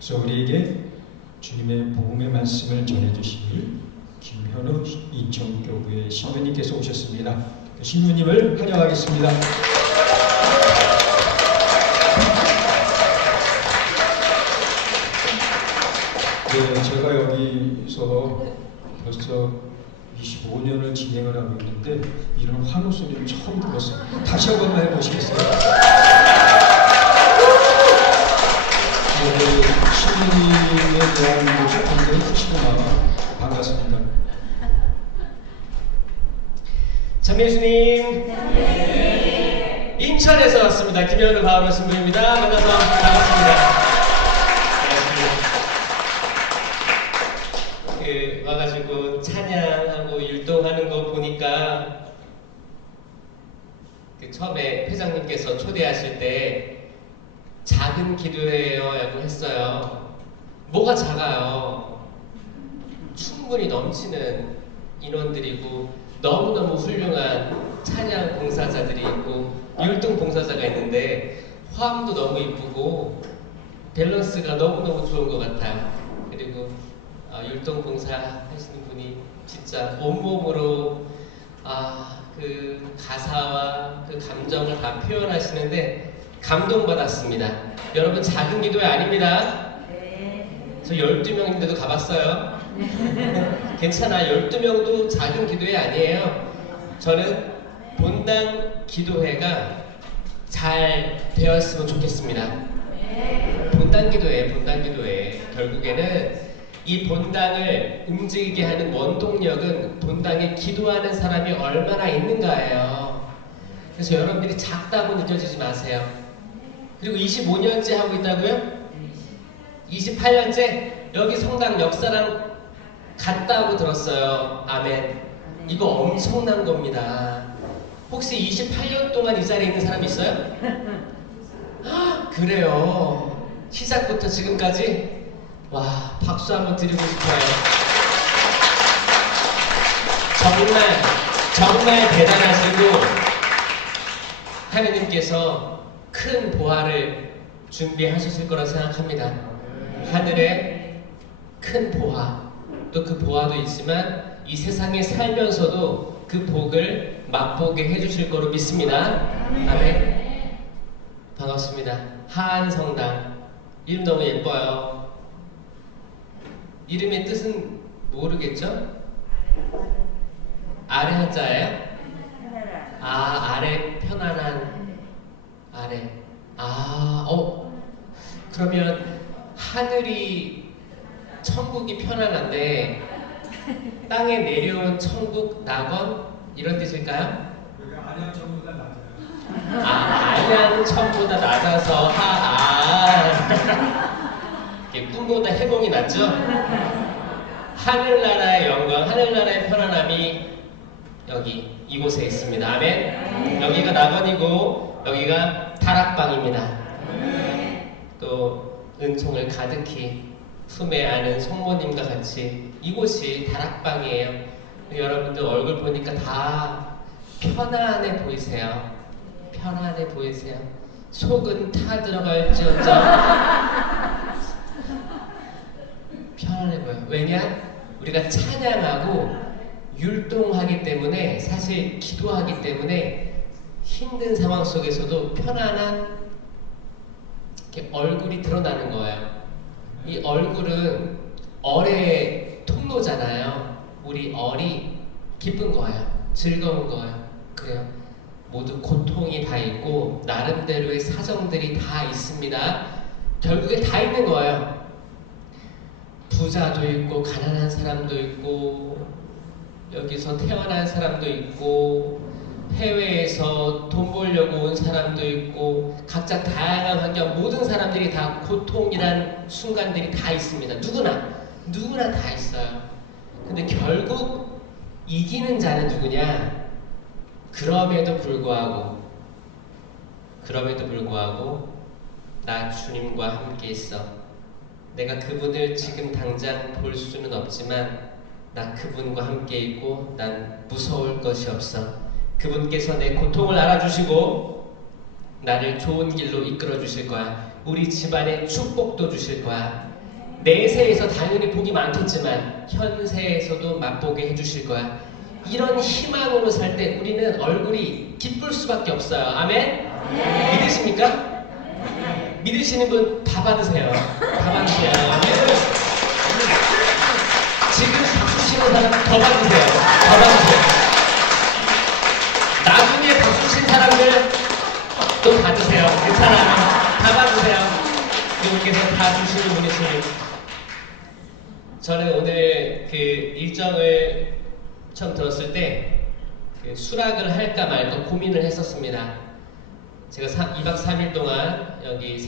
그래서 우리에게 주님의 복음의 말씀을 전해주실 김현우 인천교구의 신부님께서 오셨습니다. 신부님을 환영하겠습니다. 네, 제가 여기서 벌써 25년을 진행을 하고 있는데 이런 환호 소리를 처음 들었어요. 다시 한번 해보시겠어요? 신부님에 대한 것이 굉장히 크시구나. 반갑습니다. 장예수님, 네. 인천에서 왔습니다. 김현우 바울의 신부입니다. 만나서 반갑습니다. 와가지고 찬양하고 율동하는 거 보니까 처음에 회장님께서 초대하실 때 작은 기도회라고 했어요. 뭐가 작아요? 충분히 넘치는 인원들이고 너무너무 훌륭한 찬양 봉사자들이 있고 율동 봉사자가 있는데 화음도 너무 이쁘고 밸런스가 너무너무 좋은 것 같아요. 그리고 율동 봉사 하시는 분이 진짜 온몸으로 그 가사와 그 감정을 다 표현하시는데 감동받았습니다. 여러분 작은 기도회 아닙니다. 저 12명인데도 가봤어요. 괜찮아. 12명도 작은 기도회 아니에요. 저는 본당 기도회가 잘 되었으면 좋겠습니다. 본당 기도회, 본당 기도회. 결국에는 이 본당을 움직이게 하는 원동력은 본당에 기도하는 사람이 얼마나 있는가예요. 그래서 여러분들이 작다고 느껴지지 마세요. 그리고 25년째 하고 있다고요? 28년째 여기 성당 역사랑 같다고 들었어요. 아멘. 이거 엄청난 겁니다. 혹시 28년 동안 이 자리에 있는 사람 있어요? 그래요. 시작부터 지금까지? 와, 박수 한번 드리고 싶어요. 정말 대단하시고 하느님께서 큰 보화를 준비하셨을 거라 생각합니다. 하늘에 큰 보화, 또 그 보화도 있지만 이 세상에 살면서도 그 복을 맛보게 해주실 거로 믿습니다. 아멘. 반갑습니다. 하안성당. 이름 너무 예뻐요. 이름의 뜻은 모르겠죠? 아래 한자예요? 아래 편안한 아래. 그러면 하늘이 천국이 편안한데 땅에 내려온 천국 낙원 이런 뜻일까요? 안양천보다 낮아요. 안양천보다 낮아서 꿈보다 해몽이 낫죠? 하늘나라의 영광, 하늘나라의 편안함이 여기 이곳에 있습니다. 아멘. 여기가 낙원이고 여기가 다락방입니다. 또 은총을 가득히 품에 안은 성모님과 같이 이곳이 다락방이에요. 여러분들 얼굴 보니까 다 편안해 보이세요. 편안해 보이세요. 속은 타 들어갈지어정 편안해 보여. 왜냐? 우리가 찬양하고 율동하기 때문에, 사실 기도하기 때문에 힘든 상황 속에서도 편안한 이렇게 얼굴이 드러나는 거예요. 이 얼굴은 얼의 통로잖아요. 우리 얼이 기쁜 거예요. 즐거운 거예요. 그래요. 모두 고통이 다 있고 나름대로의 사정들이 다 있습니다. 결국에 다 있는 거예요. 부자도 있고 가난한 사람도 있고 여기서 태어난 사람도 있고 해외에서 돈 벌려고 온 사람도 있고 각자 다양한 환경, 모든 사람들이 다 고통이란 순간들이 다 있습니다. 누구나 다 있어요. 근데 결국 이기는 자는 누구냐? 그럼에도 불구하고 나 주님과 함께 있어. 내가 그분을 지금 당장 볼 수는 없지만 나 그분과 함께 있고 난 무서울 것이 없어. 그분께서 내 고통을 알아주시고 나를 좋은 길로 이끌어 주실 거야. 우리 집안에 축복도 주실 거야. 내세에서 당연히 복이 많겠지만 현세에서도 맛보게 해주실 거야. 이런 희망으로 살 때 우리는 얼굴이 기쁠 수밖에 없어요. 아멘? 믿으십니까? 믿으시는 분 다 받으세요. 다 받으세요. 지금 박수 치는 사람 더 받으세요. 더 받으세요. 나중에 박수 친 사람들 또 받으세요. 괜찮아요. 다 받으세요. 여러분께서 다 주시는 분이시니. 저는 오늘 그 일정을 처음 들었을 때 그 수락을 할까 말까 고민을 했었습니다. 제가 2박 3일 동안 여기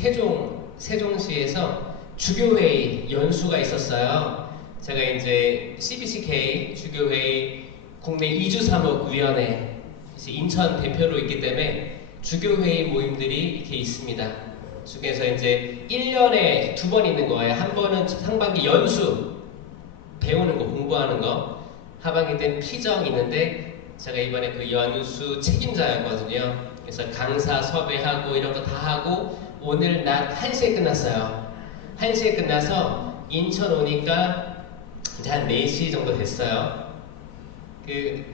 세종시에서 주교회의 연수가 있었어요. 제가 이제 CBCK 주교회의 국내 이주사목위원회 인천 대표로 있기 때문에 주교회의 모임들이 이렇게 있습니다. 중에서 이제 1년에 2번 있는 거예요. 한 번은 상반기 연수 배우는 거, 공부하는 거. 하반기 때는 피정 있는데 제가 이번에 그 연수 책임자였거든요. 그래서 강사 섭외하고 이런 거 다 하고 오늘 낮 1시에 끝났어요. 1시에 끝나서 인천 오니까 이제 한 4시 정도 됐어요.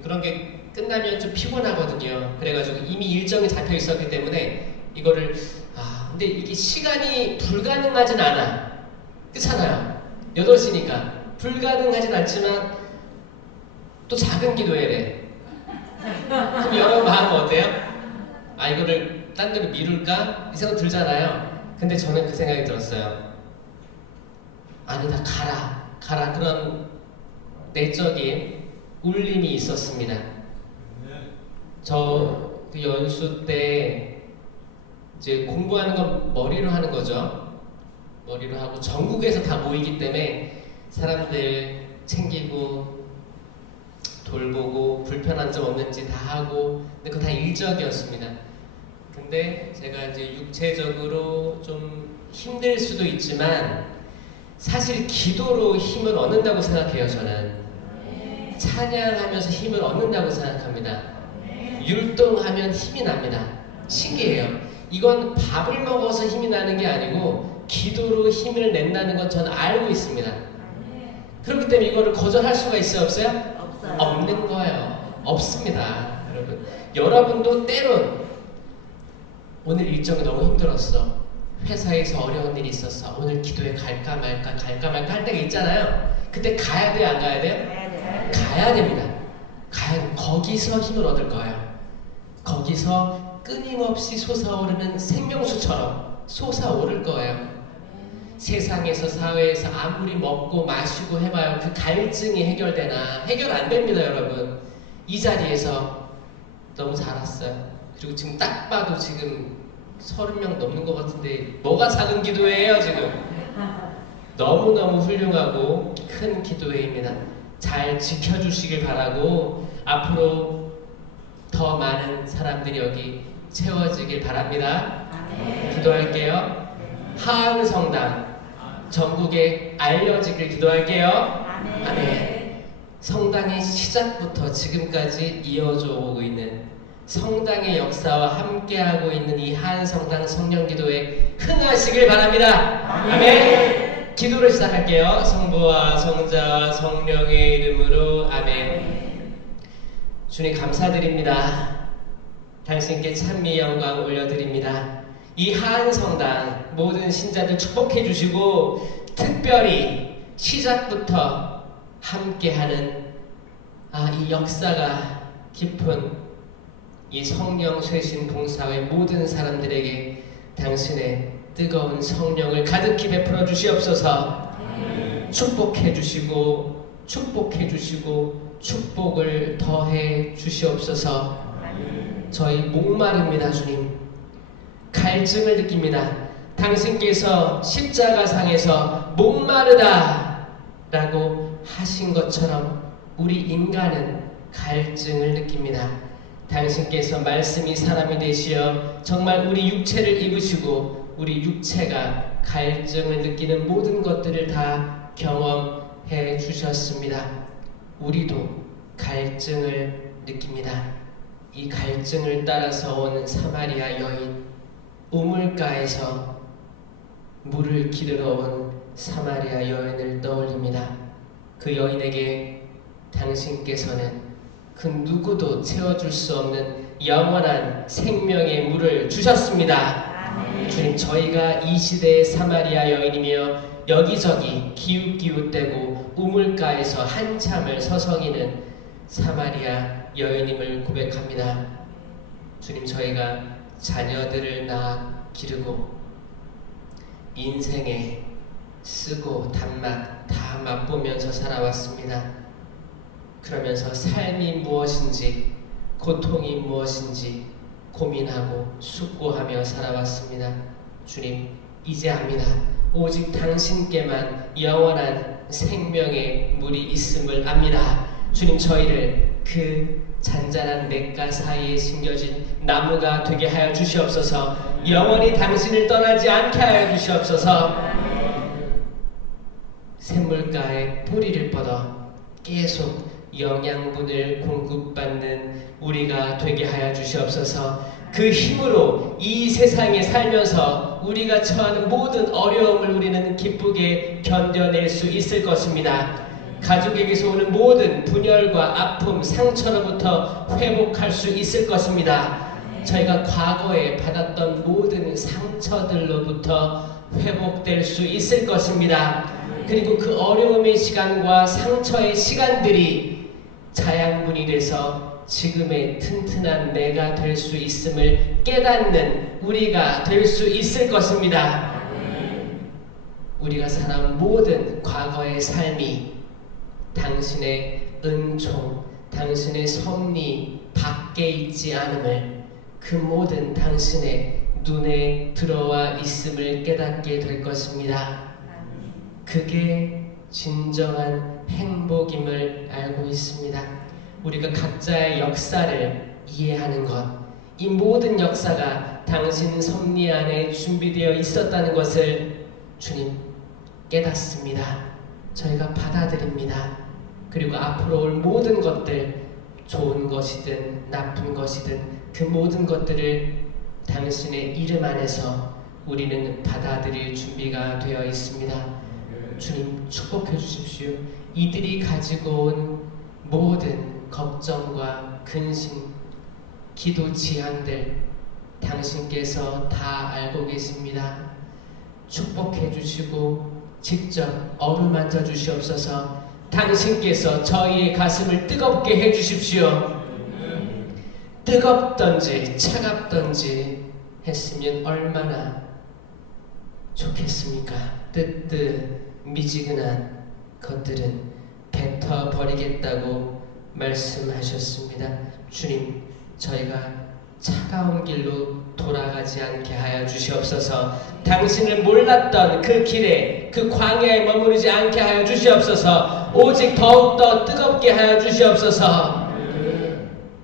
그런 게 끝나면 좀 피곤하거든요. 그래가지고 이미 일정이 잡혀 있었기 때문에 이거를 근데 이게 시간이 불가능하진 않아. 그렇잖아요. 8시니까 불가능하진 않지만 또 작은 기도회래. 그럼 여러분 마음 어때요? 이거를 딴 데로 미룰까? 이 생각 들잖아요. 근데 저는 그 생각이 들었어요. 아니다, 가라. 그런 내적인 울림이 있었습니다. 저 그 연수 때 이제 공부하는 건 머리로 하는 거죠. 머리로 하고 전국에서 다 모이기 때문에 사람들 챙기고 돌보고 불편한 점 없는지 다 하고 근데 그거 다 일적이었습니다. 근데 제가 이제 육체적으로 좀 힘들 수도 있지만 사실 기도로 힘을 얻는다고 생각해요. 저는 찬양하면서 힘을 얻는다고 생각합니다. 율동하면 힘이 납니다. 신기해요. 이건 밥을 먹어서 힘이 나는 게 아니고 기도로 힘을 낸다는 건 저는 알고 있습니다. 그렇기 때문에 이거를 거절할 수가 있어요? 없어요? 없는 거예요. 없습니다. 여러분. 여러분도 때론 오늘 일정이 너무 힘들었어. 회사에서 어려운 일이 있었어. 오늘 기도에 갈까 말까 할 때가 있잖아요. 그때 가야 돼요? 안 가야 돼요? 가야 됩니다. 거기서 힘을 얻을 거예요. 거기서 끊임없이 솟아오르는 생명수처럼 솟아오를 거예요. 세상에서 사회에서 아무리 먹고 마시고 해봐요. 그 갈증이 해결되나? 해결 안 됩니다, 여러분. 이 자리에서 너무 잘 왔어요. 그리고 지금 딱 봐도 지금 30명 넘는 것 같은데 뭐가 작은 기도회예요, 지금? 너무너무 훌륭하고 큰 기도회입니다. 잘 지켜주시길 바라고 앞으로 더 많은 사람들이 여기 채워지길 바랍니다. 기도할게요. 하은성당 전국에 알려지길 기도할게요. 아멘. 성당의 시작부터 지금까지 이어져 오고 있는 성당의 역사와 함께하고 있는 이 하은성당 성령기도에 흥하시길 바랍니다. 아멘. 기도를 시작할게요. 성부와 성자와 성령의 이름으로 아멘. 주님 감사드립니다. 당신께 찬미 영광 올려드립니다. 이 하은성당 모든 신자들 축복해 주시고 특별히 시작부터 함께하는 이 역사가 깊은 이 성령 쇄신 봉사회 모든 사람들에게 당신의 뜨거운 성령을 가득히 베풀어 주시옵소서. 축복해 주시고 축복을 더해 주시옵소서. 저희 목마릅니다. 주님 갈증을 느낍니다. 당신께서 십자가상에서 목마르다 라고 하신 것처럼 우리 인간은 갈증을 느낍니다. 당신께서 말씀이 사람이 되시어 정말 우리 육체를 입으시고 우리 육체가 갈증을 느끼는 모든 것들을 다 경험해 주셨습니다. 우리도 갈증을 느낍니다. 이 갈증을 따라서 온 사마리아 여인 우물가에서 물을 기르러 온 사마리아 여인을 떠올립니다. 그 여인에게 당신께서는 그 누구도 채워줄 수 없는 영원한 생명의 물을 주셨습니다. 주님, 저희가 이 시대의 사마리아 여인이며 여기저기 기웃기웃대고 우물가에서 한참을 서성이는 사마리아 여인임을 고백합니다. 주님, 저희가 자녀들을 낳아 기르고 인생에 쓰고 단맛 다 맛보면서 살아왔습니다. 그러면서 삶이 무엇인지, 고통이 무엇인지 고민하고 숙고하며 살아왔습니다. 주님, 이제 압니다. 오직 당신께만 영원한 생명의 물이 있음을 압니다. 주님, 저희를 그 잔잔한 냇가 사이에 심겨진 나무가 되게 하여 주시옵소서. 영원히 당신을 떠나지 않게 하여 주시옵소서. 샘물가에 뿌리를 뻗어 계속 영양분을 공급받는 우리가 되게 하여 주시옵소서. 그 힘으로 이 세상에 살면서 우리가 처하는 모든 어려움을 우리는 기쁘게 견뎌낼 수 있을 것입니다. 가족에게서 오는 모든 분열과 아픔, 상처로부터 회복할 수 있을 것입니다. 저희가 과거에 받았던 모든 상처들로부터 회복될 수 있을 것입니다. 그리고 그 어려움의 시간과 상처의 시간들이 자양분이 돼서 지금의 튼튼한 내가 될 수 있음을 깨닫는 우리가 될 수 있을 것입니다. 우리가 살아온 모든 과거의 삶이 당신의 은총, 당신의 섭리 밖에 있지 않음을, 그 모든 당신의 눈에 들어와 있음을 깨닫게 될 것입니다. 그게 진정한 행복임을 알고 있습니다. 우리가 각자의 역사를 이해하는 것, 이 모든 역사가 당신 섭리 안에 준비되어 있었다는 것을 주님 깨닫습니다. 저희가 받아들입니다. 그리고 앞으로 올 모든 것들, 좋은 것이든 나쁜 것이든 그 모든 것들을 당신의 이름 안에서 우리는 받아들일 준비가 되어 있습니다. 주님, 축복해 주십시오. 이들이 가지고 온 모든 걱정과 근심, 기도 제안들 당신께서 다 알고 계십니다. 축복해 주시고 직접 어루만져 주시옵소서. 당신께서 저희의 가슴을 뜨겁게 해 주십시오. 뜨겁던지 차갑던지 했으면 얼마나 좋겠습니까? 미지근한 것들은 뱉어버리겠다고 말씀하셨습니다. 주님, 저희가 차가운 길로 돌아가지 않게 하여 주시옵소서. 당신을 몰랐던 그 길에, 그 광야에 머무르지 않게 하여 주시옵소서. 오직 더욱더 뜨겁게 하여 주시옵소서.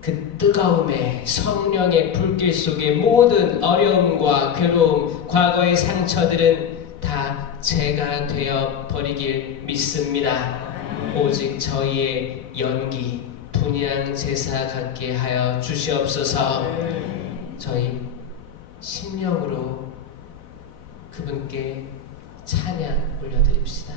그 뜨거움에, 성령의 불길 속에 모든 어려움과 괴로움, 과거의 상처들은 다 제가 되어 버리길 믿습니다. 오직 저희의 연기, 분향 제사 갖게 하여 주시옵소서. 저희 심령으로 그분께 찬양 올려드립시다.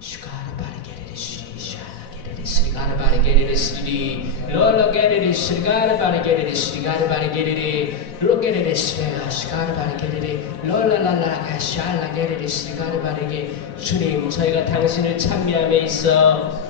슈가르바르게레레 슈리 샤라게레레 스리가르바르게레레 스리 롤로게레레 스리가르바르게레레 스리가르바르게레레 로게레레 스레아 슈가르바르게레레 롤라랄라가 샬라게레레 스리가르바르게. 주님, 저희가 당신을 찬미함에 있어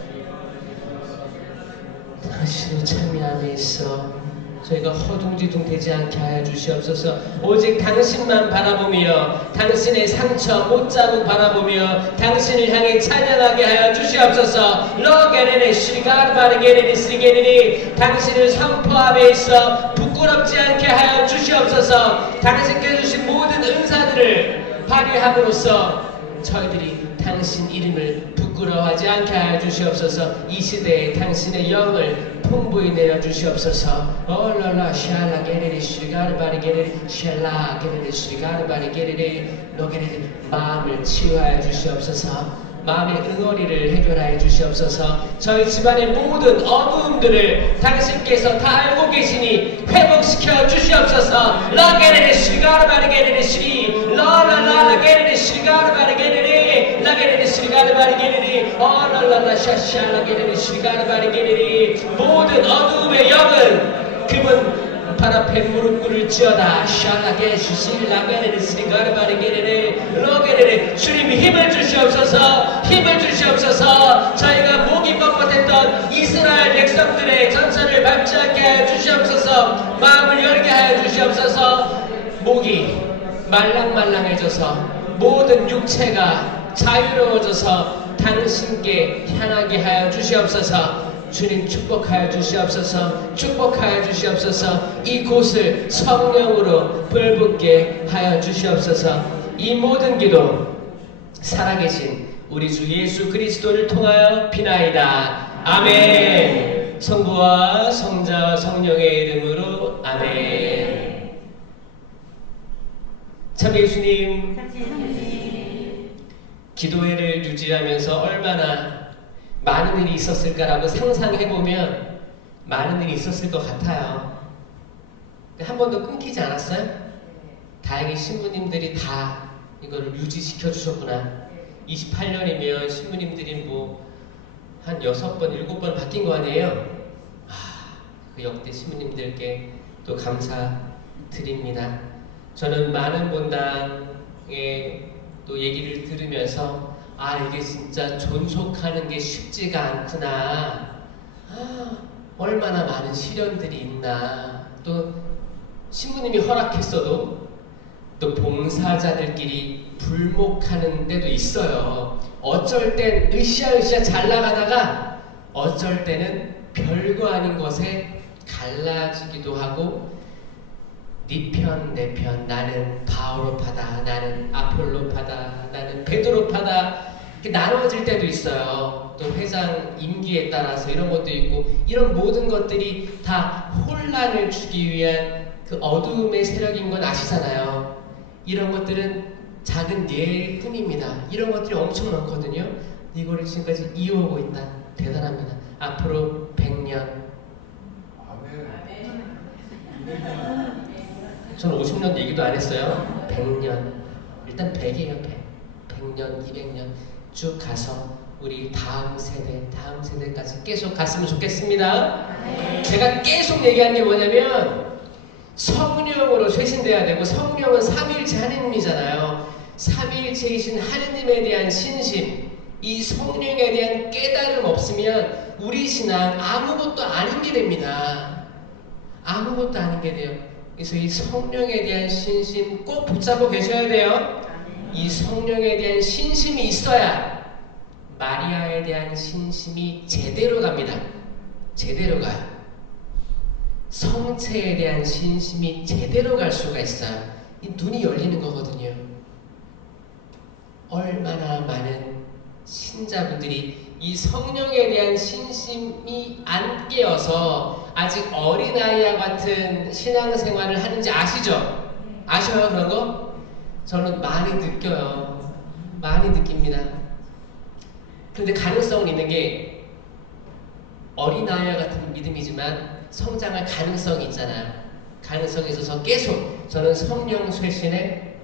저희가 허둥지둥 되지 않게 하여 주시옵소서. 오직 당신만 바라보며 당신의 상처 못자국 바라보며 당신을 향해 찬양하게 하여 주시옵소서. 러게레레 시가르바르게레레 시게레레. 당신을 선포함에 있어 부끄럽지 않게 하여 주시옵소서. 당신께 주신 모든 은사들을 발휘함으로써 저희들이 당신 이름을 부끄러워하지 않게 하여 주시옵소서. 이 시대에 당신의 영을 풍부히 내려 주시옵소서. 올라라 샬라 게레리 시가르바리 게레리 샬라 게레리 시가르바리 게레리 노게레리. 마음을 치유하여 주시옵소서. 마음의 응어리를 해결하여 주시옵소서. 저희 집안의 모든 어두움들을 당신께서 다 알고 계시니 회복시켜 주시옵소서. 라게레리 시가르바리 게레리 시 라라라 게레레 시가르바르 게레레 라게레레 시가르바르 게레레 라라라 샤샤라 게레레 시가르바르 게레레 모든 어두움의 영은 그분 발 앞에 무릎 꿇을 지어다. 샬라게 슈실라게레 시가르바르게레 로게레레 주님이 힘을 주시옵소서. 힘을 주시옵소서. 저희가 목이 뻣뻣했던 이스라엘 백성들의 전선을 밟지 않게 하여 주시옵소서. 마음을 열게 하여 주시옵소서. 목이 말랑말랑해져서 모든 육체가 자유로워져서 당신께 향하게 하여 주시옵소서. 주님 축복하여 주시옵소서. 축복하여 주시옵소서. 이곳을 성령으로 불붙게 하여 주시옵소서. 이 모든 기도 살아계신 우리 주 예수 그리스도를 통하여 비나이다. 아멘. 성부와 성자와 성령의 이름으로 아멘. 참 예수님, 기도회를 유지하면서 얼마나 많은 일이 있었을까라고 상상해보면 많은 일이 있었을 것 같아요. 한 번도 끊기지 않았어요? 다행히 신부님들이 다 이거를 유지시켜 주셨구나. 28년이면 신부님들이 뭐 한 6번, 7번 바뀐 거 아니에요? 그 역대 신부님들께 또 감사드립니다. 저는 많은 본당의 또 얘기를 들으면서 이게 진짜 존속하는 게 쉽지가 않구나. 얼마나 많은 시련들이 있나. 또 신부님이 허락했어도 또 봉사자들끼리 불목하는 데도 있어요. 어쩔 땐 으쌰으쌰 잘 나가다가 어쩔 때는 별거 아닌 것에 갈라지기도 하고 네 편, 내 편, 나는 바오로파다, 나는 아폴로파다, 나는 베드로파다 이렇게 나눠질 때도 있어요. 또 회장 임기에 따라서 이런 것도 있고 이런 모든 것들이 다 혼란을 주기 위한 그 어두움의 세력인 건 아시잖아요. 이런 것들은 작은 예일 뿐입니다. 이런 것들이 엄청 많거든요. 이거를 지금까지 이어오고 있다. 대단합니다. 앞으로 100년. 저는 50년 얘기도 안 했어요. 100년. 일단 100이에요. 100년, 200년 쭉 가서 우리 다음 세대까지 계속 갔으면 좋겠습니다. 제가 계속 얘기하는 게 뭐냐면 성령으로 쇄신돼야 되고 성령은 삼위일체 하느님이잖아요. 삼위일체이신 하느님에 대한 신심, 이 성령에 대한 깨달음 없으면 우리 신앙 아무것도 아닌 게 됩니다. 아무것도 아닌 게 돼요. 그래서 이 성령에 대한 신심 꼭 붙잡고 계셔야 돼요. 이 성령에 대한 신심이 있어야 마리아에 대한 신심이 제대로 갑니다. 제대로 가요. 성체에 대한 신심이 제대로 갈 수가 있어요. 이 눈이 열리는 거거든요. 얼마나 많은 신자분들이 이 성령에 대한 신심이 안 깨어서 아직 어린아이와 같은 신앙생활을 하는지 아시죠? 아셔요 그런 거? 저는 많이 느껴요. 많이 느낍니다. 그런데 가능성은 있는 게 어린아이와 같은 믿음이지만 성장할 가능성이 있잖아요. 가능성이 있어서 계속 저는 성령 쇄신의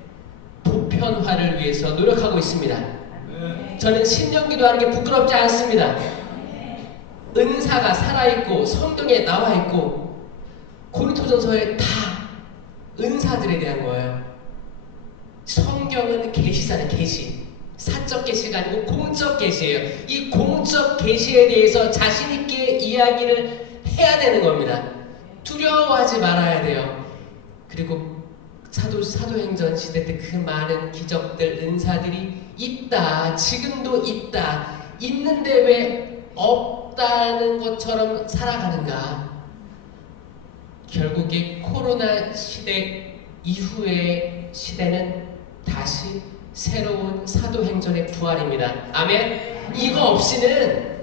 보편화를 위해서 노력하고 있습니다. 저는 신령기도 하는 게 부끄럽지 않습니다. 은사가 살아있고 성경에 나와있고 고린토전서에 다 은사들에 대한 거예요. 성경은 계시잖아요. 계시. 사적 계시가 아니고 공적 계시예요. 이 공적 계시에 대해서 자신있게 이야기를 해야 되는 겁니다. 두려워하지 말아야 돼요. 그리고 사도행전 시대 때 그 많은 기적들, 은사들이 있다. 지금도 있다. 있는데 왜 없다는 것처럼 살아가는가? 결국에 코로나 시대 이후의 시대는 다시 새로운 사도행전의 부활입니다. 아멘? 이거 없이는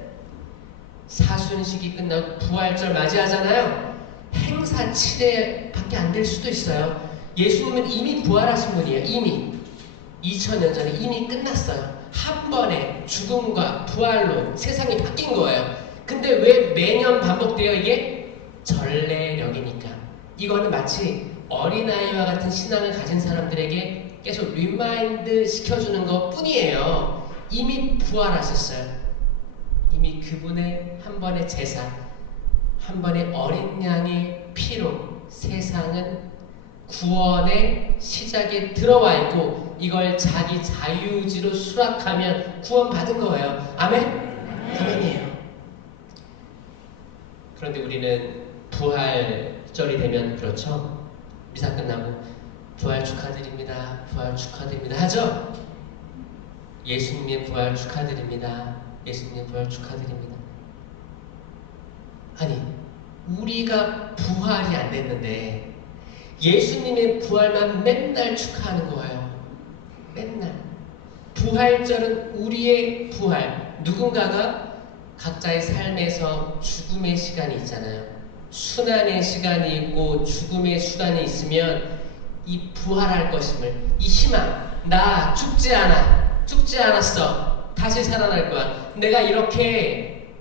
사순식이 끝나고 부활절 맞이하잖아요. 행사 7회밖에 안 될 수도 있어요. 예수님은 이미 부활하신 분이에요. 이미 2000년 전에 이미 끝났어요. 한 번에 죽음과 부활로 세상이 바뀐 거예요. 근데 왜 매년 반복돼요? 이게 전례력이니까. 이거는 마치 어린아이와 같은 신앙을 가진 사람들에게 계속 리마인드 시켜주는 것 뿐이에요. 이미 부활하셨어요. 이미 그분의 한 번의 제사, 한 번의 어린 양의 피로 세상은 구원의 시작에 들어와 있고 이걸 자기 자유의지로 수락하면 구원받은 거예요. 아멘? 아멘이에요. 그런데 우리는 부활절이 되면 그렇죠? 미사 끝나고 부활 축하드립니다. 부활 축하드립니다. 하죠? 예수님의 부활 축하드립니다. 예수님의 부활 축하드립니다. 아니, 우리가 부활이 안 됐는데 예수님의 부활만 맨날 축하하는 거예요. 맨날. 부활절은 우리의 부활. 누군가가 각자의 삶에서 죽음의 시간이 있잖아요. 순환의 시간이 있고 죽음의 수단이 있으면 이 부활할 것임을, 이 희망, 나 죽지 않아, 죽지 않았어, 다시 살아날 거야. 내가 이렇게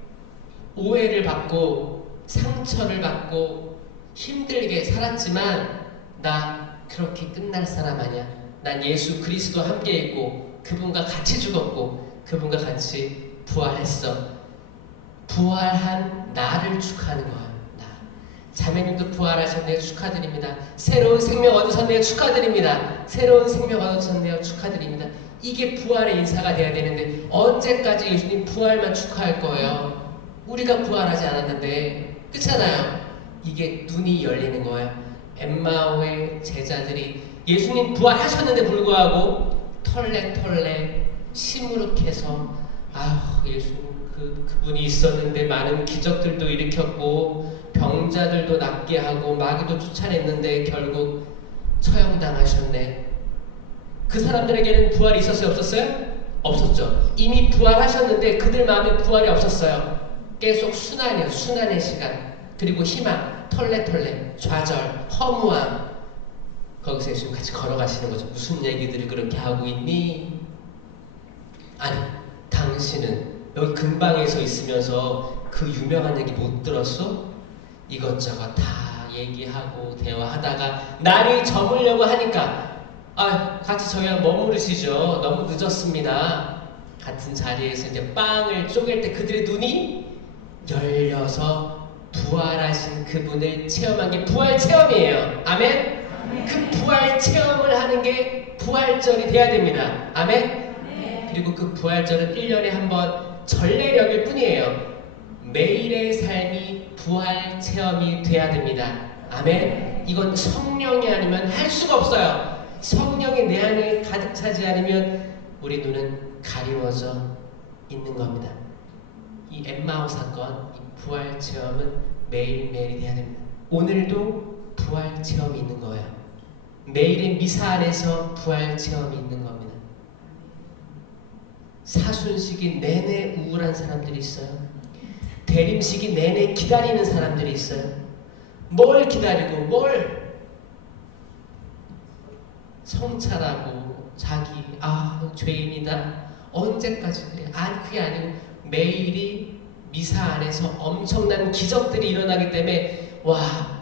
오해를 받고 상처를 받고 힘들게 살았지만 나 그렇게 끝날 사람 아니야. 난 예수 그리스도 함께 있고 그분과 같이 죽었고 그분과 같이 부활했어. 부활한 나를 축하하는 거야. 나. 자매님도 부활하셨네요. 축하드립니다. 새로운 생명 얻으셨네요. 축하드립니다. 새로운 생명 얻으셨네요. 축하드립니다. 이게 부활의 인사가 돼야 되는데 언제까지 예수님 부활만 축하할 거예요? 우리가 부활하지 않았는데. 그렇잖아요. 이게 눈이 열리는 거예요. 엠마오의 제자들이 예수님 부활하셨는데 불구하고 털레 시무룩해서 아휴 예수님 그분이 있었는데 많은 기적들도 일으켰고 병자들도 낫게 하고 마귀도 쫓아냈는데 결국 처형당하셨네. 그 사람들에게는 부활이 있었어요? 없었어요? 없었죠. 이미 부활하셨는데 그들 마음에 부활이 없었어요. 계속 순환이에요. 순환의 시간. 그리고 희망, 털레 좌절, 허무함. 거기서 예수님 같이 걸어가시는 거죠. 무슨 얘기들을 그렇게 하고 있니? 아니, 당신은 여기 근방에서 있으면서 그 유명한 얘기 못 들었어? 이것저것 다 얘기하고 대화하다가 날이 저물려고 하니까 같이 저희와 머무르시죠. 너무 늦었습니다. 같은 자리에서 이제 빵을 쪼갤 때 그들의 눈이 열려서 부활하신 그분을 체험한 게 부활 체험이에요. 아멘? 그 부활 체험을 하는 게 부활절이 돼야 됩니다. 아멘? 그리고 그 부활절은 1년에 한 번 전례력일 뿐이에요. 매일의 삶이 부활 체험이 돼야 됩니다. 아멘? 이건 성령이 아니면 할 수가 없어요. 성령이 내 안에 가득 차지 않으면 우리 눈은 가리워져 있는 겁니다. 이 엠마오 사건, 이 부활 체험은 매일매일이 돼야 됩니다. 오늘도 부활 체험이 있는 거예요. 매일의 미사 안에서 부활 체험이 있는 겁니다. 사순식이 내내 우울한 사람들이 있어요. 대림식이 내내 기다리는 사람들이 있어요. 뭘 기다리고 뭘 성찰하고 자기 죄인이다. 언제까지 그래? 그게 아니고 매일이 미사 안에서 엄청난 기적들이 일어나기 때문에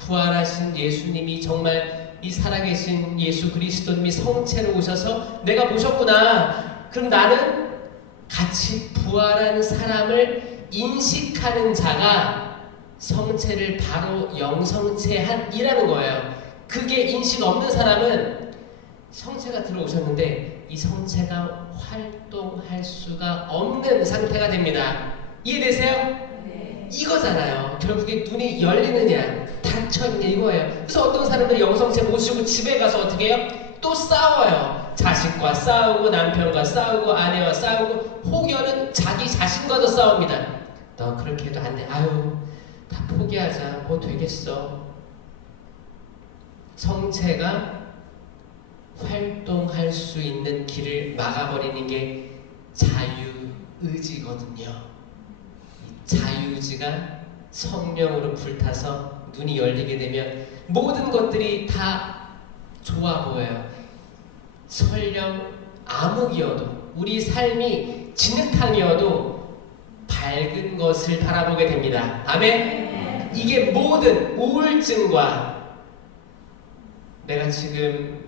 부활하신 예수님이 정말 이 살아계신 예수 그리스도님이 성체로 오셔서 내가 모셨구나. 그럼 나는 같이 부활한 사람을 인식하는 자가 성체를 바로 영성체한이라는 거예요. 그게 인식 없는 사람은 성체가 들어오셨는데 이 성체가 활동할 수가 없는 상태가 됩니다. 이해되세요? 네. 이거잖아요. 결국에 눈이 열리느냐 닫혀있느냐 이거예요. 그래서 어떤 사람들이 영성체 모시고 집에 가서 어떻게 해요? 또 싸워요. 자식과 싸우고 남편과 싸우고 아내와 싸우고 혹여는 자기 자신과도 싸웁니다. 너 그렇게 해도 안 돼. 다 포기하자. 뭐 되겠어. 성체가 활동할 수 있는 길을 막아버리는 게 자유의지거든요. 이 자유의지가 성령으로 불타서 눈이 열리게 되면 모든 것들이 다 좋아 보여요. 설령 암흑이어도 우리 삶이 진흙탕이어도 밝은 것을 바라보게 됩니다. 아멘? 이게 모든 우울증과 내가 지금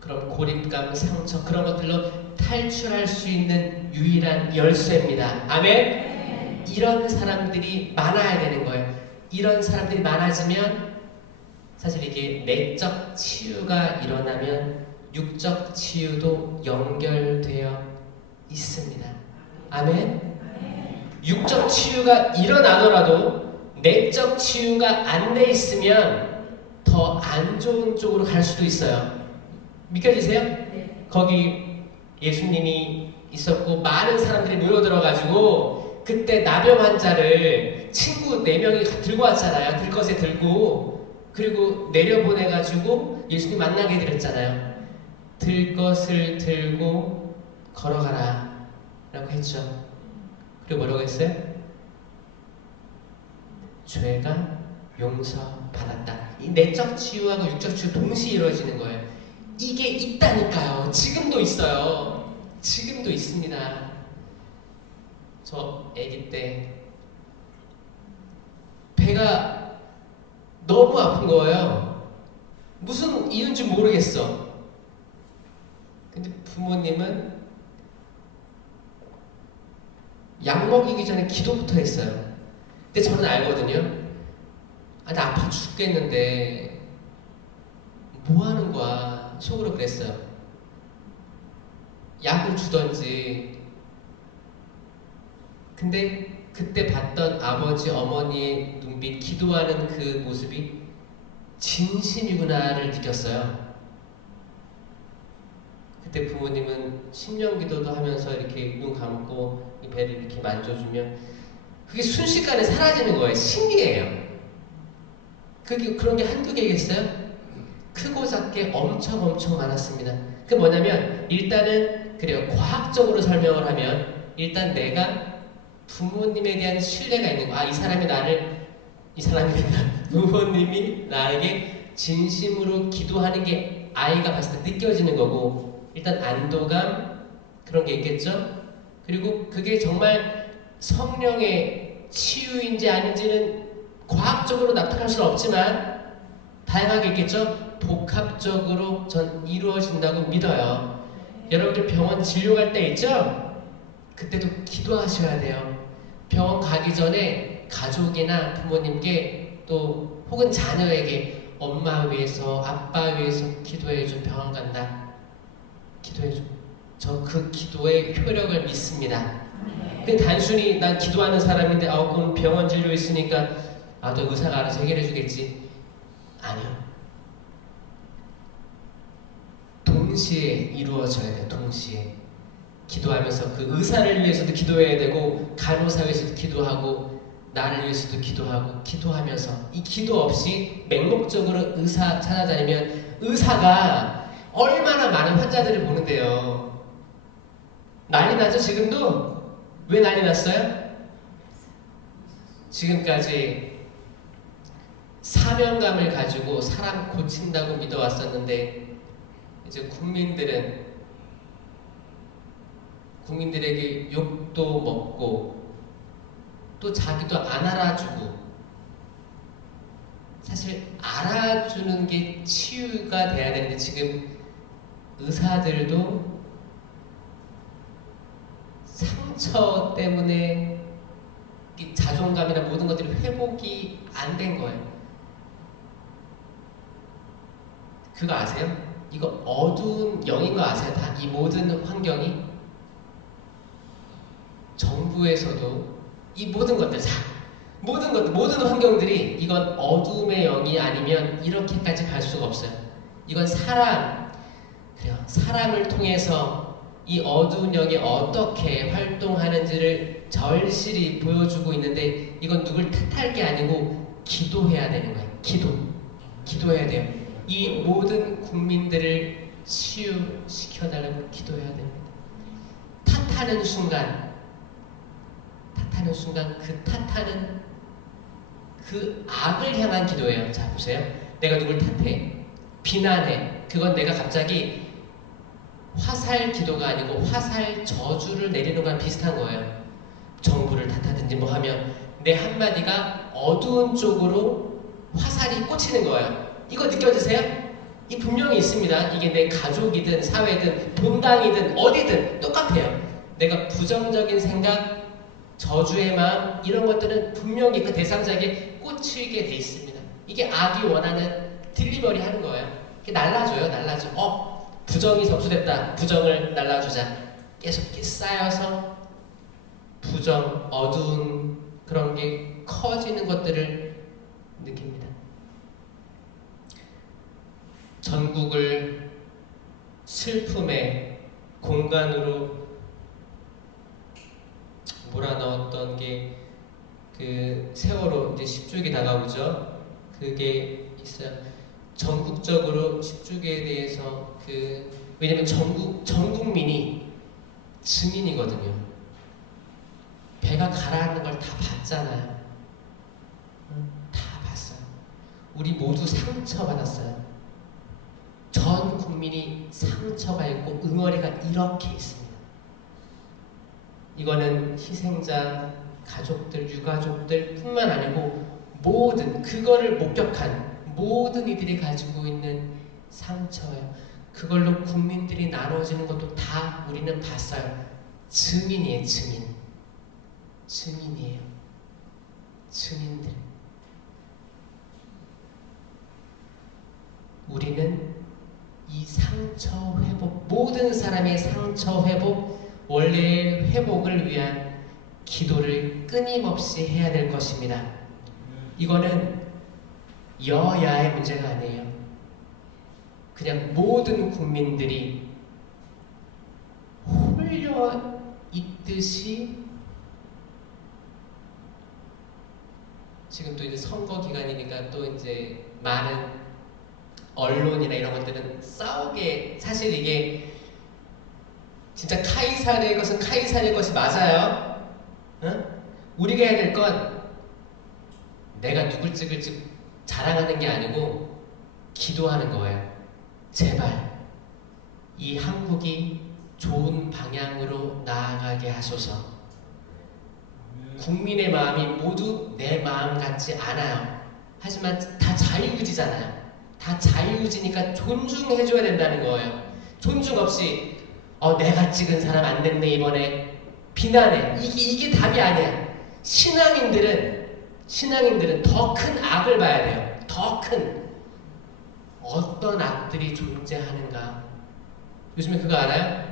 그런 고립감, 상처 그런 것들로 탈출할 수 있는 유일한 열쇠입니다. 아멘? 이런 사람들이 많아야 되는 거예요. 이런 사람들이 많아지면 사실 이게 내적 치유가 일어나면 육적 치유도 연결되어 있습니다. 아멘? 육적 치유가 일어나더라도 내적 치유가 안 돼 있으면 더 안 좋은 쪽으로 갈 수도 있어요. 믿겨지세요? 네. 거기 예수님이 있었고 많은 사람들이 모여들어가지고 그때 나병 환자를 친구 4명이 들고 왔잖아요. 들것에 들고. 그리고 내려보내가지고 예수님 만나게 해드렸잖아요. 들것을 들고 걸어가라 라고 했죠. 그리고 뭐라고 했어요? 죄가 용서받았다. 이 내적 치유하고 육적 치유 동시에 이루어지는 거예요. 이게 있다니까요. 지금도 있어요. 지금도 있습니다. 저 아기 때 배가 너무 아픈 거예요. 무슨 이유인지 모르겠어. 근데 부모님은 약 먹이기 전에 기도부터 했어요. 근데 저는 알거든요. 아, 나 아파 죽겠는데 뭐 하는 거야? 속으로 그랬어요. 약을 주던지. 근데 그때 봤던 아버지, 어머니의 눈빛, 기도하는 그 모습이 진심이구나를 느꼈어요. 그때 부모님은 심령기도도 하면서 이렇게 눈 감고 이 배를 이렇게 만져주면 그게 순식간에 사라지는 거예요. 신기해요. 그런 게 한두 개겠어요? 크고 작게 엄청 많았습니다. 그게 뭐냐면 일단은 그래요. 과학적으로 설명을 하면 일단 내가 부모님에 대한 신뢰가 있는 거. 아, 이 사람이 부모님이 나에게 진심으로 기도하는 게 아이가 봤을 때 느껴지는 거고 일단 안도감 그런 게 있겠죠. 그리고 그게 정말 성령의 치유인지 아닌지는 과학적으로 나타날 수는 없지만 다양하게 있겠죠. 복합적으로 전 이루어진다고 믿어요. 여러분들 병원 진료 갈 때 있죠? 그때도 기도하셔야 돼요. 병원 가기 전에 가족이나 부모님께 또 혹은 자녀에게 엄마 위해서 아빠 위해서 기도해줘. 병원 간다. 기도해줘. 저 그 기도의 효력을 믿습니다. 근데 단순히 난 기도하는 사람인데 그럼 병원 진료 있으니까 또 의사가 알아서 해결해 주겠지. 아니요. 동시에 이루어져야 돼요. 동시에. 기도하면서 그 의사를 위해서도 기도해야 되고 간호사 위해서도 기도하고 나를 위해서도 기도하고 기도하면서 이 기도 없이 맹목적으로 의사 찾아다니면 의사가 얼마나 많은 환자들을 보는데요. 난리 나죠 지금도? 왜 난리 났어요? 지금까지 사명감을 가지고 사람 고친다고 믿어왔었는데 이제 국민들에게 욕도 먹고 또 자기도 안 알아주고 사실 알아주는 게 치유가 돼야 되는데 지금 의사들도 상처 때문에 자존감이나 모든 것들이 회복이 안 된 거예요. 그거 아세요? 이거 어두운 영인 거 아세요? 다 이 모든 환경이 정부에서도 이 모든 것들 모든 환경들이 이건 어둠의 영이 아니면 이렇게까지 갈 수가 없어요. 이건 사람을 통해서 이 어두운 영이 어떻게 활동하는지를 절실히 보여주고 있는데 이건 누굴 탓할 게 아니고 기도해야 되는 거예요. 기도해야 돼요. 이 모든 국민들을 치유시켜달라고 기도해야 됩니다. 탓하는 순간 그 탓하는 그 악을 향한 기도예요. 자 보세요. 내가 누굴 탓해 비난해 그건 내가 갑자기 화살 기도가 아니고 화살 저주를 내리는 거랑 비슷한 거예요. 정부를 탓하든지 뭐 하면 내 한마디가 어두운 쪽으로 화살이 꽂히는 거예요. 이거 느껴지세요? 이 분명히 있습니다. 이게 내 가족이든 사회든 동당이든 어디든 똑같아요. 내가 부정적인 생각, 저주의 마음 이런 것들은 분명히 그 대상자에게 꽂히게 돼 있습니다. 이게 악이 원하는 딜리버리 하는 거예요. 이렇게 날라줘요. 날라줘. 부정이 접수됐다. 부정을 날라주자. 계속 이렇게 쌓여서 부정, 어두운 그런 게 커지는 것들을 느낍니다. 전국을 슬픔의 공간으로 몰아넣었던 게 그 세월호 이제 10주기 다가오죠. 그게 있어요. 전국적으로 10주기에 대해서 왜냐면 전 국민이 증인이거든요. 배가 가라앉는 걸 다 봤잖아요. 다 봤어요. 우리 모두 상처받았어요. 전 국민이 상처가 있고 응어리가 이렇게 있습니다. 이거는 희생자, 가족들, 유가족들 뿐만 아니고 모든 그거를 목격한 모든 이들이 가지고 있는 상처예요. 그걸로 국민들이 나눠지는 것도 다 우리는 봤어요. 증인이에요. 증인이에요. 증인들. 우리는 이 상처 회복, 모든 사람의 상처 회복, 원래의 회복을 위한 기도를 끊임없이 해야 될 것입니다. 이거는 여야의 문제가 아니에요. 그냥 모든 국민들이 홀려 있듯이 지금 또 이제 선거 기간이니까 또 이제 많은 언론이나 이런 것들은 싸우게 사실 이게 진짜 카이사르의 것은 카이사르의 것이 맞아요. 응? 우리가 해야 될 건 내가 누굴 찍을지 자랑하는 게 아니고 기도하는 거예요. 제발 이 한국이 좋은 방향으로 나아가게 하소서. 국민의 마음이 모두 내 마음 같지 않아요. 하지만 다 자유의지잖아요. 다 자유의지니까 존중해줘야 된다는 거예요. 존중 없이 내가 찍은 사람 안 됐네 이번에 비난해. 이게 답이 아니야. 신앙인들은 더 큰 악을 봐야 돼요. 더 큰 어떤 악들이 존재하는가. 요즘에 그거 알아요?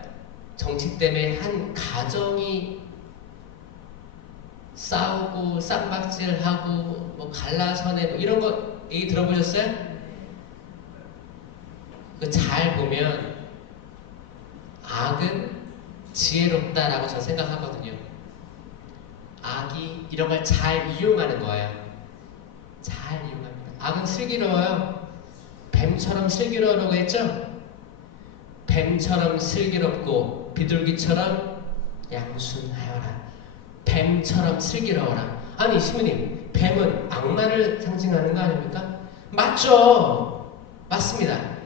정치 때문에 한 가정이 싸우고 쌍박질하고 뭐 갈라서네 뭐 이런 거 얘기 들어보셨어요? 그 잘 보면 악은 지혜롭다라고 저는 생각하거든요. 악이 이런 걸 잘 이용하는 거예요. 잘 이용합니다. 악은 슬기로워요. 뱀처럼 슬기로우라고 했죠? 뱀처럼 슬기롭고 비둘기처럼 양순하여라. 뱀처럼 슬기로워라. 아니 신부님, 뱀은 악마를 상징하는 거 아닙니까? 맞죠? 맞습니다.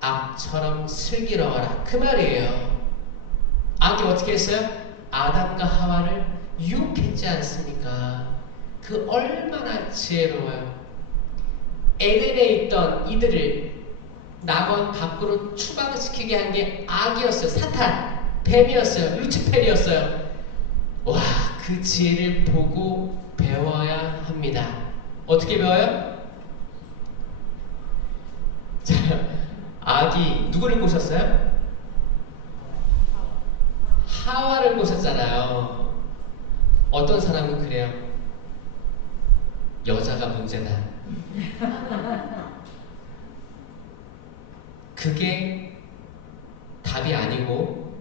악처럼 슬기로워라. 그 말이에요. 악이 어떻게 했어요? 아담과 하와를 유혹했지 않습니까? 그 얼마나 지혜로워요. 에덴에 있던 이들을 낙원 밖으로 추방시키게 한 게 악이었어요. 사탄, 뱀이었어요. 루치페리였어요. 와, 그 지혜를 보고 배워야 합니다. 어떻게 배워요? 자, 악이 누구를 꼬셨어요? 하와를 꼬셨잖아요. 어떤 사람은 그래요. 여자가 문제다. 그게 답이 아니고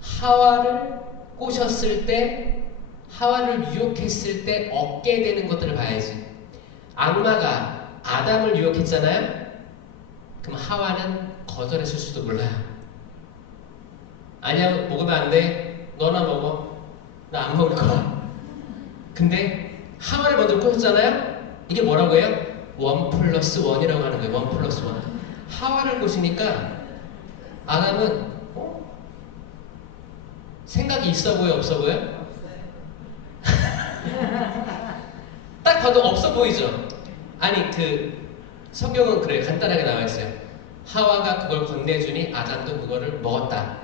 하와를 꼬셨을 때, 하와를 유혹했을 때 얻게 되는 것들을 봐야지. 악마가 아담을 유혹했잖아요. 그럼 하와는 거절했을 수도 몰라요. 아니야, 먹으면 안 돼. 너나 먹어. 나 안 먹을 거야. 근데 하와를 먼저 꼬셨잖아요. 이게 뭐라고 해요? 1+1이라고 하는 거예요. 1+1. 하와를 꼬시니까 아담은 생각이 있어 보여, 없어 보여? 딱 봐도 없어 보이죠? 아니 성경은 그래 간단하게 나와 있어요. 하와가 그걸 건네주니 아담도 그거를 먹었다.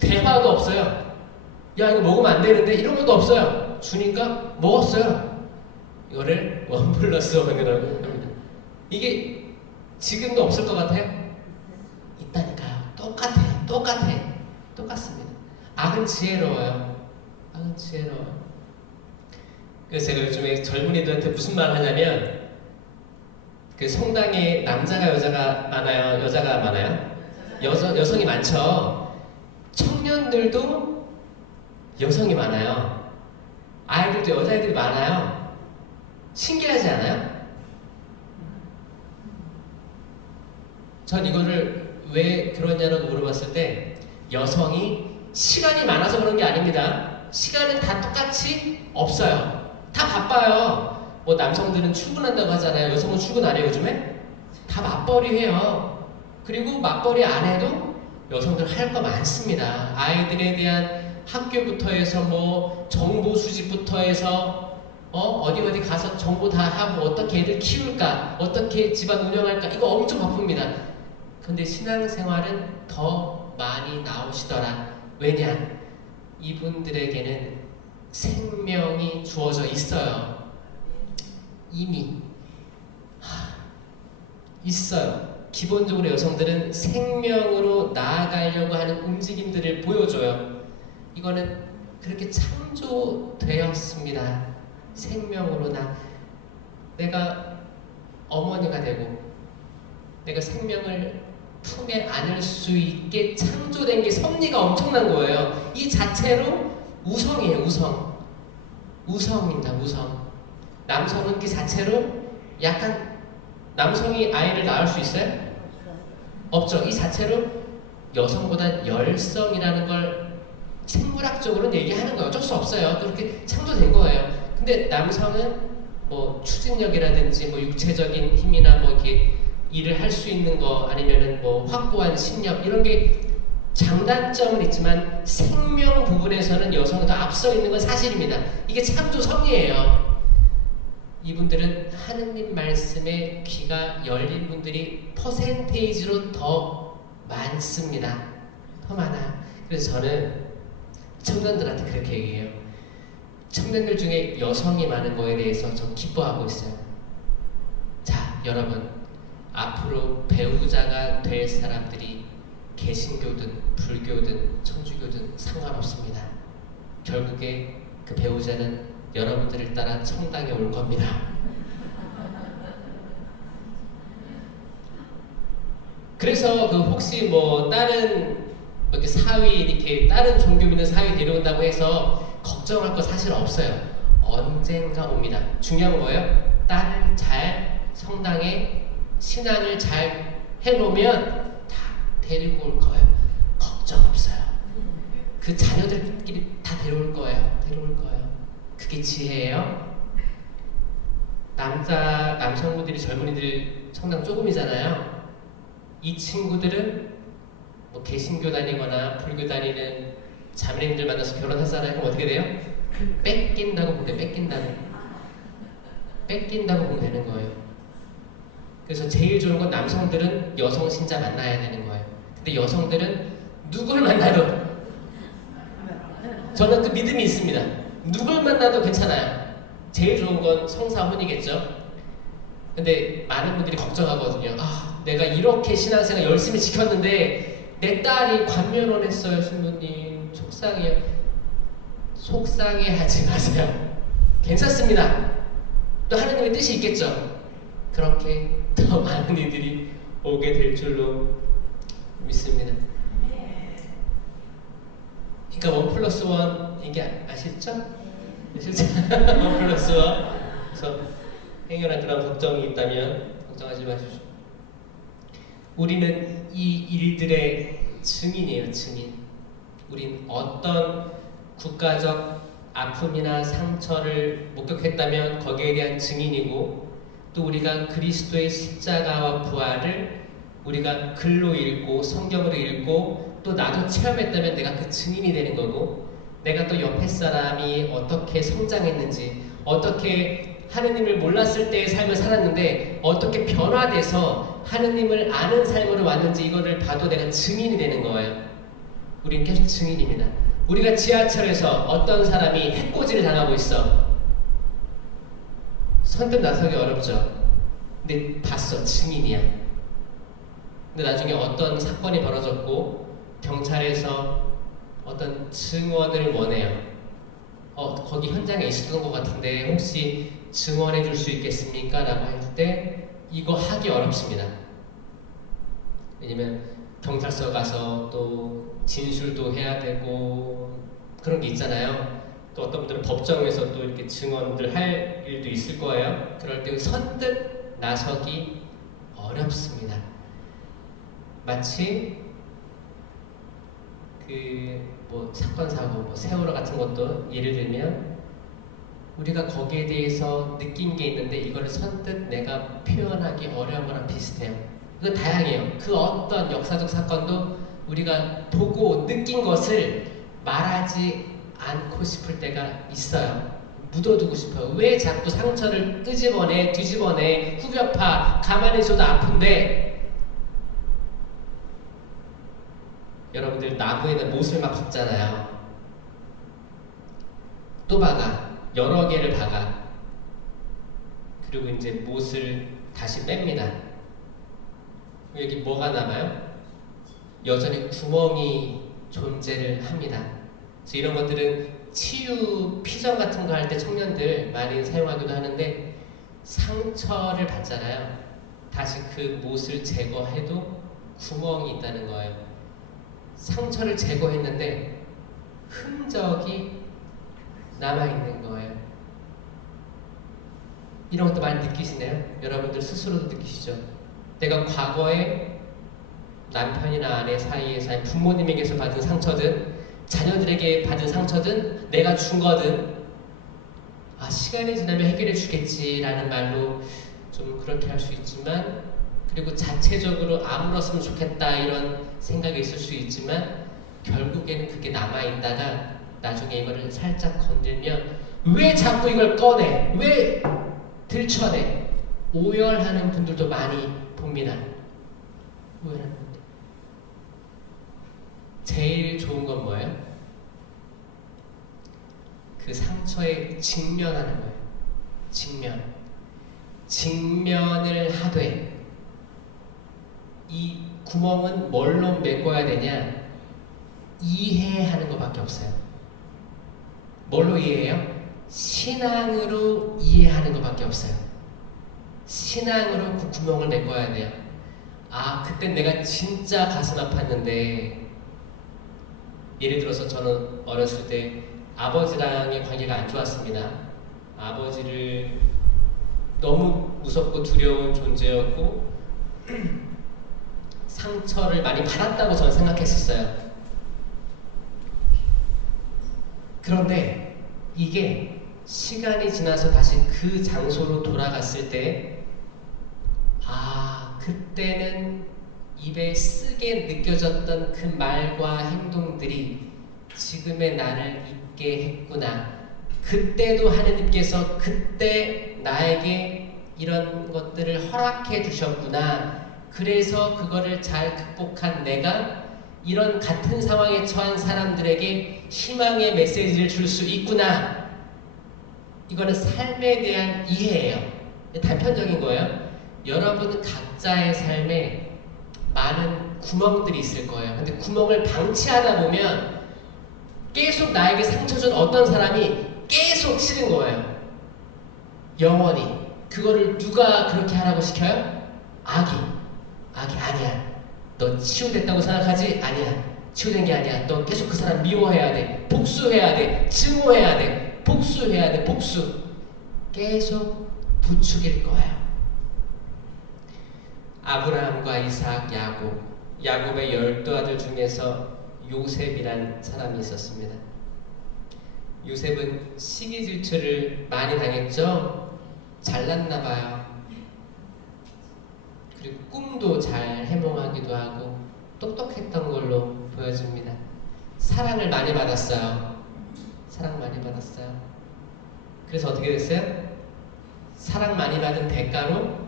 대화도 없어요. 야 이거 먹으면 안 되는데 이런 것도 없어요. 주니까 먹었어요. 이거를 1+1이라고 합니다. 이게 지금도 없을 것 같아요? 있다니까요. 똑같습니다. 악은 지혜로워요. 악은 지혜로워요. 그래서 제가 요즘에 젊은이들한테 무슨 말을 하냐면 그 성당에 남자가 여자가 많아요? 여자가 많아요? 여성이 많죠? 청년들도 여성이 많아요. 아이들도 여자애들이 많아요. 신기하지 않아요? 전 이거를 왜 그러냐고 물어봤을 때 여성이 시간이 많아서 그런 게 아닙니다. 시간은 다 똑같이 없어요. 다 바빠요. 뭐 남성들은 출근한다고 하잖아요. 여성은 출근 안 해요 요즘에? 다 맞벌이 해요. 그리고 맞벌이 안 해도 여성들 할 거 많습니다. 아이들에 대한 학교부터 해서 뭐 정보 수집부터 해서 어디 가서 정보 다 하고 어떻게 애들 키울까, 어떻게 집안 운영할까 이거 엄청 바쁩니다. 근데 신앙생활은 더 많이 나오시더라. 왜냐? 이분들에게는 생명이 주어져 있어요. 이미 있어요. 기본적으로 여성들은 생명으로 나아가려고 하는 움직임들을 보여줘요. 이거는 그렇게 창조되었습니다. 생명으로 내가 어머니가 되고 내가 생명을 품에 안을 수 있게 창조된 게 섭리가 엄청난 거예요. 이 자체로 우성이에요. 우성입니다. 우성. 남성은 그 자체로 약간 남성이 아이를 낳을 수 있어요? 없죠. 이 자체로 여성보다 열성이라는 걸 생물학적으로는 얘기하는 거예요. 어쩔 수 없어요. 그렇게 창조된 거예요. 근데 남성은 뭐 추진력이라든지 뭐 육체적인 힘이나 뭐 이렇게 일을 할 수 있는 거 아니면은 뭐 확고한 신력 이런 게 장단점은 있지만 생명 부분에서는 여성은 더 앞서 있는 건 사실입니다. 이게 창조성이에요. 이분들은 하느님 말씀에 귀가 열린 분들이 퍼센테이지로 더 많습니다. 더 많아요. 그래서 저는 청년들한테 그렇게 얘기해요. 청년들 중에 여성이 많은 거에 대해서 좀 기뻐하고 있어요. 자, 여러분 앞으로 배우자가 될 사람들이 개신교든 불교든 천주교든 상관없습니다. 결국에 그 배우자는 여러분들을 따라 성당에 올 겁니다. 그래서 그 혹시 뭐 다른 이렇게 사위 이렇게 다른 종교 믿는 사위 데려온다고 해서 걱정할 거 사실 없어요. 언젠가 옵니다. 중요한 거예요. 딸을 잘 성당에 신앙을 잘 해놓으면 다 데리고 올 거예요. 걱정 없어요. 그 자녀들끼리 다 데려올 거예요. 그게 지혜예요. 남성분들이 젊은이들 성당 조금이잖아요. 이 친구들은 뭐 개신교 다니거나 불교 다니는 자매님들 만나서 결혼하잖아요. 그럼 어떻게 돼요? 뺏긴다고 보면 뺏긴다고 보면 되는 거예요. 그래서 제일 좋은 건 남성들은 여성 신자 만나야 되는 거예요. 근데 여성들은 누굴 만나도 저는 그 믿음이 있습니다. 누굴 만나도 괜찮아요. 제일 좋은 건 성사혼이겠죠. 근데 많은 분들이 걱정하거든요. 내가 이렇게 신앙생활 열심히 지켰는데 내 딸이 관면혼 했어요. 신부님 속상해요. 속상해하지 마세요. 괜찮습니다. 또 하나님의 뜻이 있겠죠. 그렇게 더 많은 이들이 오게 될 줄로 믿습니다. 그러니까 1+1 이게 아시죠? 실제 1+1 그래서 행여나 그런 걱정이 있다면 걱정하지 마십시오. 우리는 이 일들의 증인이에요. 증인. 우린 어떤 국가적 아픔이나 상처를 목격했다면 거기에 대한 증인이고 또 우리가 그리스도의 십자가와 부활을 우리가 글로 읽고 성경으로 읽고 또 나도 체험했다면 내가 그 증인이 되는 거고 내가 또 옆에 사람이 어떻게 성장했는지 어떻게 하느님을 몰랐을 때의 삶을 살았는데 어떻게 변화돼서 하느님을 아는 삶으로 왔는지 이거를 봐도 내가 증인이 되는 거예요. 우린 계속 증인입니다. 우리가 지하철에서 어떤 사람이 해코지를 당하고 있어. 선뜻 나서기 어렵죠. 근데 봤어. 증인이야. 근데 나중에 어떤 사건이 벌어졌고 경찰에서 어떤 증언을 원해요. 거기 현장에 있었던 것 같은데 혹시 증언해 줄 수 있겠습니까? 라고 할 때 이거 하기 어렵습니다. 왜냐면 경찰서 가서 또 진술도 해야 되고 그런 게 있잖아요. 또 어떤 분들은 법정에서 또 이렇게 증언들 할 일도 있을 거예요. 그럴 때 선뜻 나서기 어렵습니다. 마치 사건 사고 세월호 같은 것도 예를 들면 우리가 거기에 대해서 느낀 게 있는데 이걸 선뜻 내가 표현하기 어려운 거랑 비슷해요. 이거 다양해요. 그 어떤 역사적 사건도 우리가 보고 느낀 것을 말하지 않고 싶을 때가 있어요. 묻어두고 싶어요. 왜 자꾸 상처를 끄집어내, 뒤집어내, 후벼파, 가만히 있어도 아픈데 여러분들 나무에는 못을 막 박잖아요. 또 박아. 여러 개를 박아. 그리고 이제 못을 다시 뺍니다. 여기 뭐가 남아요? 여전히 구멍이 존재를 합니다. 그래서 이런 것들은 치유, 피정 같은 거 할 때 청년들 많이 사용하기도 하는데 상처를 받잖아요. 다시 그 못을 제거해도 구멍이 있다는 거예요. 상처를 제거했는데 흔적이 남아있는 거예요. 이런 것도 많이 느끼시나요? 여러분들 스스로도 느끼시죠? 내가 과거에 남편이나 아내 사이에서 부모님에게서 받은 상처든 자녀들에게 받은 상처든 내가 준 거든 시간이 지나면 해결해 주겠지라는 말로 좀 그렇게 할 수 있지만 그리고 자체적으로 아물었으면 좋겠다 이런 생각이 있을 수 있지만 결국에는 그게 남아있다가 나중에 이거를 살짝 건들면 왜 자꾸 이걸 꺼내? 왜 들춰내? 오열하는 분들도 많이 봅니다. 오열하는 분들. 제일 좋은 건 뭐예요? 그 상처에 직면하는 거예요. 직면을 하되 이 구멍은 뭘로 메꿔야 되냐? 이해하는 것밖에 없어요. 뭘로 이해해요? 신앙으로 이해하는 것밖에 없어요. 신앙으로 그 구멍을 메꿔야 돼요. 그때 내가 진짜 가슴 아팠는데 예를 들어서 저는 어렸을 때 아버지랑의 관계가 안 좋았습니다. 아버지를 너무 무섭고 두려운 존재였고 상처를 많이 받았다고 저는 생각했었어요. 그런데 이게 시간이 지나서 다시 그 장소로 돌아갔을 때 그때는 입에 쓰게 느껴졌던 그 말과 행동들이 지금의 나를 있게 했구나. 그때도 하느님께서 그때 나에게 이런 것들을 허락해 주셨구나. 그래서 그거를 잘 극복한 내가 이런 같은 상황에 처한 사람들에게 희망의 메시지를 줄 수 있구나. 이거는 삶에 대한 이해예요. 단편적인 거예요. 여러분 각자의 삶에 많은 구멍들이 있을 거예요. 근데 구멍을 방치하다 보면 계속 나에게 상처 준 어떤 사람이 계속 싫은 거예요. 영원히. 그거를 누가 그렇게 하라고 시켜요? 악이 아니야. 너 치유됐다고 생각하지? 아니야. 치유된 게 아니야. 너 계속 그 사람 미워해야 돼. 복수해야 돼. 증오해야 돼. 복수해야 돼. 복수. 계속 부추길 거예요. 아브라함과 이삭, 야곱의 12아들 중에서 요셉이란 사람이 있었습니다. 요셉은 시기 질투를 많이 당했죠. 잘났나 봐요. 그리고 꿈도 잘 해몽하기도 하고 똑똑했던 걸로 보여집니다. 사랑을 많이 받았어요. 사랑 많이 받았어요. 그래서 어떻게 됐어요? 사랑 많이 받은 대가로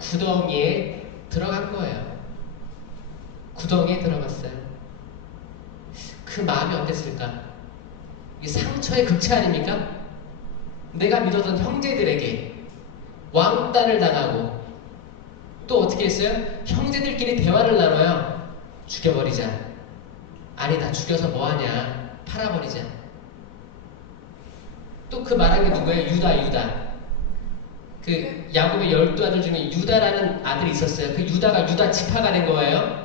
구덩이에 들어간 거예요. 구덩이에 들어갔어요. 그 마음이 어땠을까? 이 상처의 극치 아닙니까? 내가 믿었던 형제들에게 왕따를 당하고 또 어떻게 했어요? 형제들끼리 대화를 나눠요. 죽여버리자. 아니다. 죽여서 뭐하냐. 팔아버리자. 또 그 말한 게 누구예요? 유다. 그 야곱의 12아들 중에 유다라는 아들이 있었어요. 그 유다가 유다 지파가 된 거예요.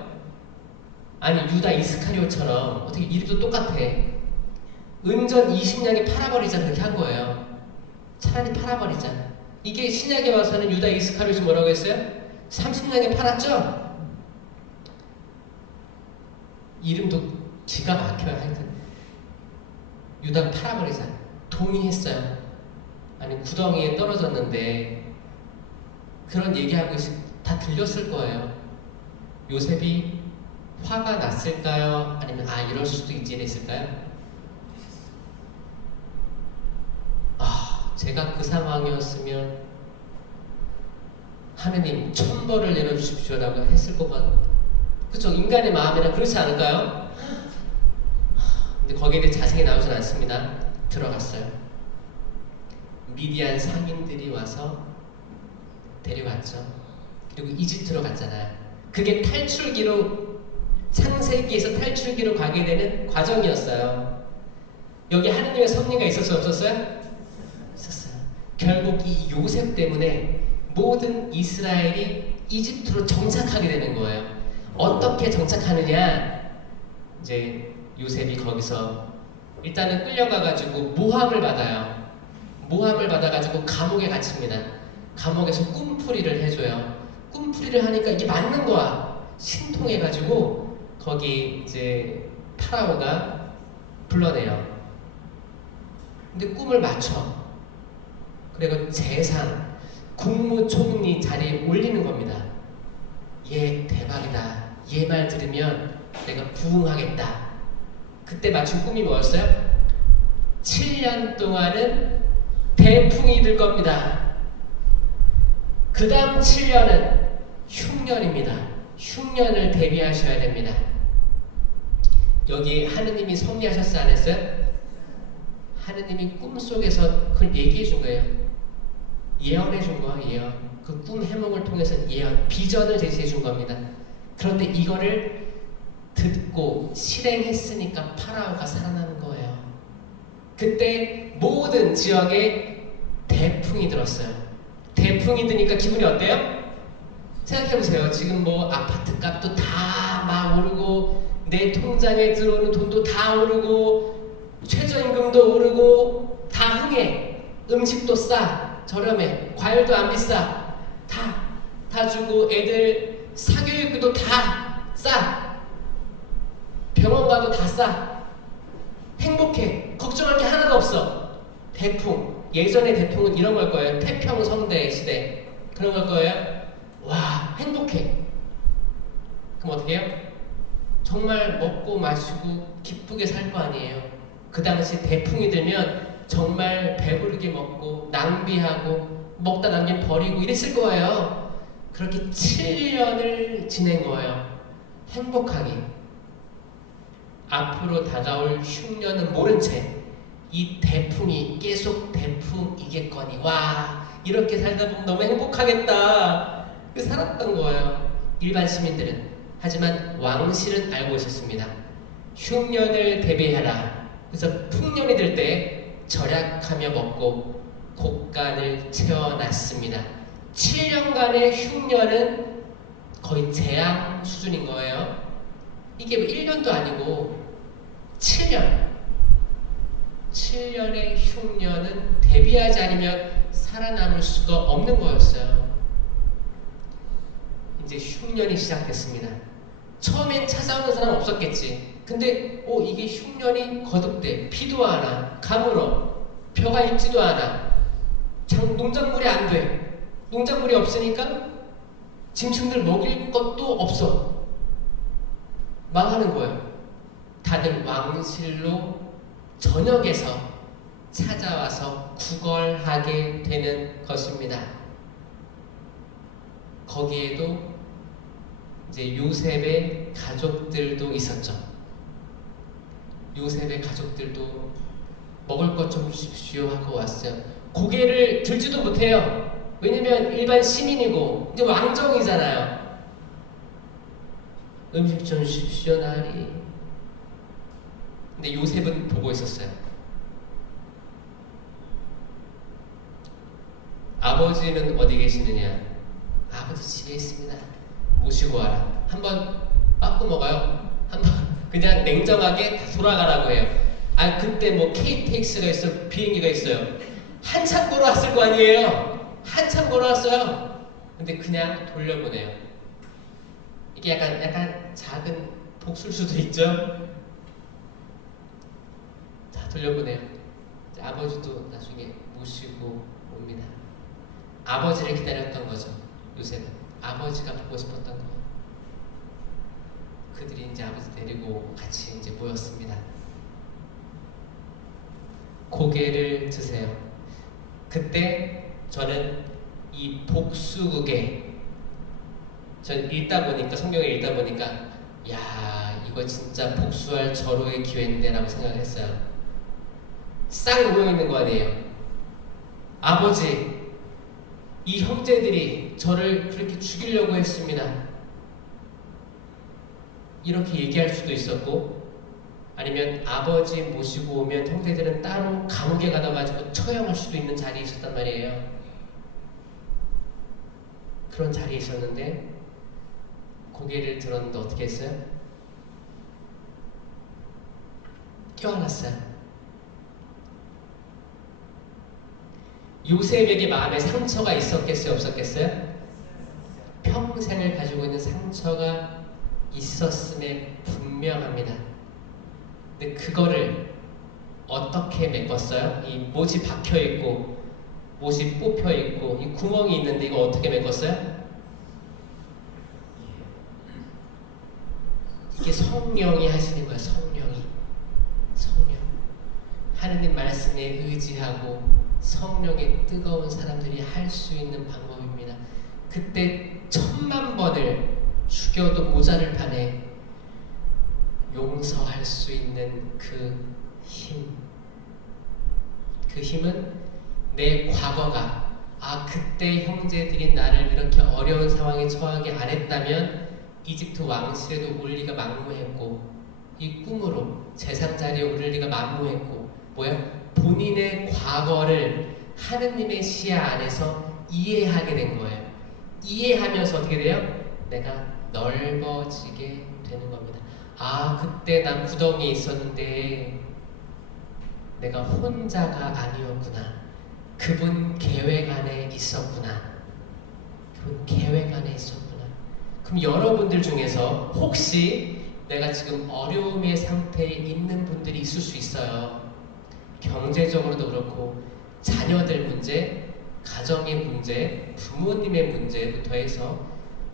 아니 유다 이스카리오처럼 어떻게 이름도 똑같아. 은전 20냥에 팔아버리자 그렇게 한 거예요. 차라리 팔아버리자. 이게 신약에 와서는 유다 이스카리오이 뭐라고 했어요? 30냥에 팔았죠? 이름도 기가 막혀요. 하여튼 유다가 팔아버리자. 동의했어요. 아니 구덩이에 떨어졌는데 그런 얘기하고 다 들렸을 거예요. 요셉이 화가 났을까요? 아니면 이럴 수도 있지 이랬을까요? 제가 그 상황이었으면 하느님 천벌을 내려주십시오라고 했을 것 같아요. 그쵸? 인간의 마음이라 그렇지 않을까요? 근데 거기에 대해 자세히 나오진 않습니다. 들어갔어요. 미디안 상인들이 와서 데려왔죠. 그리고 이집트로 갔잖아요. 그게 탈출기로 창세기에서 탈출기로 가게 되는 과정이었어요. 여기 하느님의 섭리가 있었어요? 없었어요? 있었어요. 결국 이 요셉 때문에 모든 이스라엘이 이집트로 정착하게 되는 거예요. 어떻게 정착하느냐? 이제 요셉이 거기서 일단은 끌려가가지고 모함을 받아요. 모함을 받아가지고 감옥에 갇힙니다. 감옥에서 꿈풀이를 해줘요. 꿈풀이를 하니까 이게 맞는 거야. 신통해가지고 거기 이제 파라오가 불러내요. 근데 꿈을 맞춰. 그리고 재상, 국무총리 자리에 올리는 겁니다. 얘 대박이다. 얘 말 들으면 내가 부응하겠다. 그때 맞춘 꿈이 뭐였어요? 7년 동안은 대풍이 들 겁니다. 그 다음 7년은 흉년입니다. 흉년을 대비하셔야 됩니다. 여기 하느님이 섭리하셨어요? 안 했어요? 하느님이 꿈속에서 그걸 얘기해 준 거예요. 예언해 준 거예요. 예언. 그 꿈 해몽을 통해서 예언, 비전을 제시해 준 겁니다. 그런데 이거를 듣고 실행했으니까 파라오가 살아나는 거예요. 그때 모든 지역에 대풍이 들었어요. 대풍이 드니까 기분이 어때요? 생각해보세요. 지금 뭐 아파트 값도 다 막 오르고 내 통장에 들어오는 돈도 다 오르고 최저임금도 오르고 다 흥해. 음식도 싸. 저렴해. 과일도 안 비싸. 다 주고 애들 사교육비도 다 싸. 병원 가도 다 싸. 행복해. 걱정할 게 하나도 없어. 대풍. 예전의 대풍은 이런 걸 거예요. 태평성대 시대. 그런 걸 거예요. 와, 행복해. 그럼 어떻게 해요? 정말 먹고 마시고 기쁘게 살 거 아니에요. 그 당시 대풍이 들면 정말 배부르게 먹고 낭비하고 먹다 남긴 버리고 이랬을 거예요. 그렇게 7년을 지낸 거예요. 행복하게. 앞으로 다가올 흉년은 모른 채 이 대풍이 계속 대풍이겠거니 와 이렇게 살다 보면 너무 행복하겠다. 살았던 거예요. 일반 시민들은. 하지만 왕실은 알고 있었습니다. 흉년을 대비해라. 그래서 풍년이 들 때 절약하며 먹고 곡간을 채워놨습니다. 7년간의 흉년은 거의 재앙 수준인 거예요. 이게 뭐 1년도 아니고 7년의 흉년은 대비하지 않으면 살아남을 수가 없는 거였어요. 이제 흉년이 시작됐습니다. 처음엔 찾아오는 사람 없었겠지. 근데 이게 흉년이 거듭돼. 비도 안 와. 가물어. 벼가 있지도 않아. 농작물이 안 돼. 농작물이 없으니까 짐승들 먹일 것도 없어. 망하는 거예요. 다들 왕실로 전역에서 찾아와서 구걸하게 되는 것입니다. 거기에도 이제 요셉의 가족들도 있었죠. 요셉의 가족들도 먹을 것 좀 주십시오 하고 왔어요. 고개를 들지도 못해요. 왜냐면 일반 시민이고 이제 왕정이잖아요. 음식 좀 주십시오 나으리. 근데 요셉은 보고 있었어요. 아버지는 어디 계시느냐? 아버지 집에 있습니다. 모시고 와라. 한번 빠꾸 먹어요. 한번 그냥 냉정하게 돌아가라고 해요. 아 그때 뭐 KTX가 있어, 비행기가 있어요. 한참 걸어왔을 거 아니에요. 한참 걸어왔어요. 근데 그냥 돌려보내요. 이게 약간 작은 복수일 수도 있죠. 자 돌려보내요. 아버지도 나중에 모시고 옵니다. 아버지를 기다렸던 거죠. 요셉은 아버지가 보고 싶었던 거. 그들이 이제 아버지 데리고 같이 이제 모였습니다. 고개를 드세요. 그때 저는 이 복수극에 전 읽다 보니까 성경을 읽다 보니까 야 이거 진짜 복수할 절호의 기회인데 라고 생각을 했어요. 싹 모여있는 거 아니에요. 아버지 이 형제들이 저를 그렇게 죽이려고 했습니다. 이렇게 얘기할 수도 있었고 아니면 아버지 모시고 오면 형제들은 따로 감옥에 가둬가지고 처형할 수도 있는 자리에 있었단 말이에요. 그런 자리에 있었는데 고개를 들었는데 어떻게 했어요? 껴안았어요. 요셉에게 마음에 상처가 있었겠어요? 없었겠어요? 평생을 가지고 있는 상처가 있었음에 분명합니다. 근데 그거를 어떻게 메꿨어요? 이 못이 박혀있고 못이 뽑혀있고 이 구멍이 있는데 이거 어떻게 메꿨어요? 이게 성령이 하시는 거예요. 성령 하느님 말씀에 의지하고 성령의 뜨거운 사람들이 할 수 있는 방법입니다. 그때 10,000,000번을 죽여도 모자를 판에 용서할 수 있는 그 힘. 그 힘은 내 과거가 그때 형제들이 나를 이렇게 어려운 상황에 처하게 안 했다면 이집트 왕실에도 올 리가 만무했고 이 꿈으로 재상 자리에 오를 리가 만무했고 뭐야? 본인의 과거를 하느님의 시야 안에서 이해하게 된 거예요. 이해하면서 어떻게 돼요? 내가 넓어지게 되는 겁니다. 그때 난 구덩이에 있었는데 내가 혼자가 아니었구나. 그분 계획 안에 있었구나. 그분 계획 안에 있었구나. 그럼 여러분들 중에서 혹시 내가 지금 어려움의 상태에 있는 분들이 있을 수 있어요. 경제적으로도 그렇고 자녀들 문제, 가정의 문제, 부모님의 문제부터 해서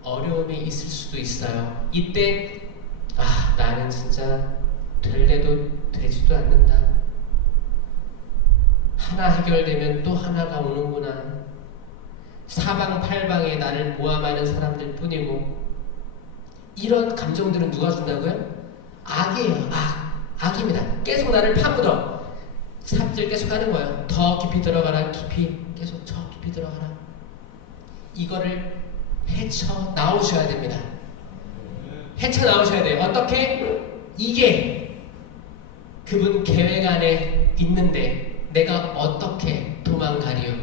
어려움이 있을 수도 있어요. 이때 나는 진짜 될래도 되지도 않는다. 하나 해결되면 또 하나가 오는구나. 사방팔방에 나를 모함하는 사람들 뿐이고 이런 감정들은 누가 준다고요? 악이에요. 악입니다. 계속 나를 파묻어. 삽질 계속 하는 거예요. 더 깊이 들어가라. 계속 더 깊이 들어가라. 이거를 헤쳐 나오셔야 됩니다. 헤쳐 나오셔야 돼요. 어떻게? 이게 그분 계획 안에 있는데 내가 어떻게 도망가리요?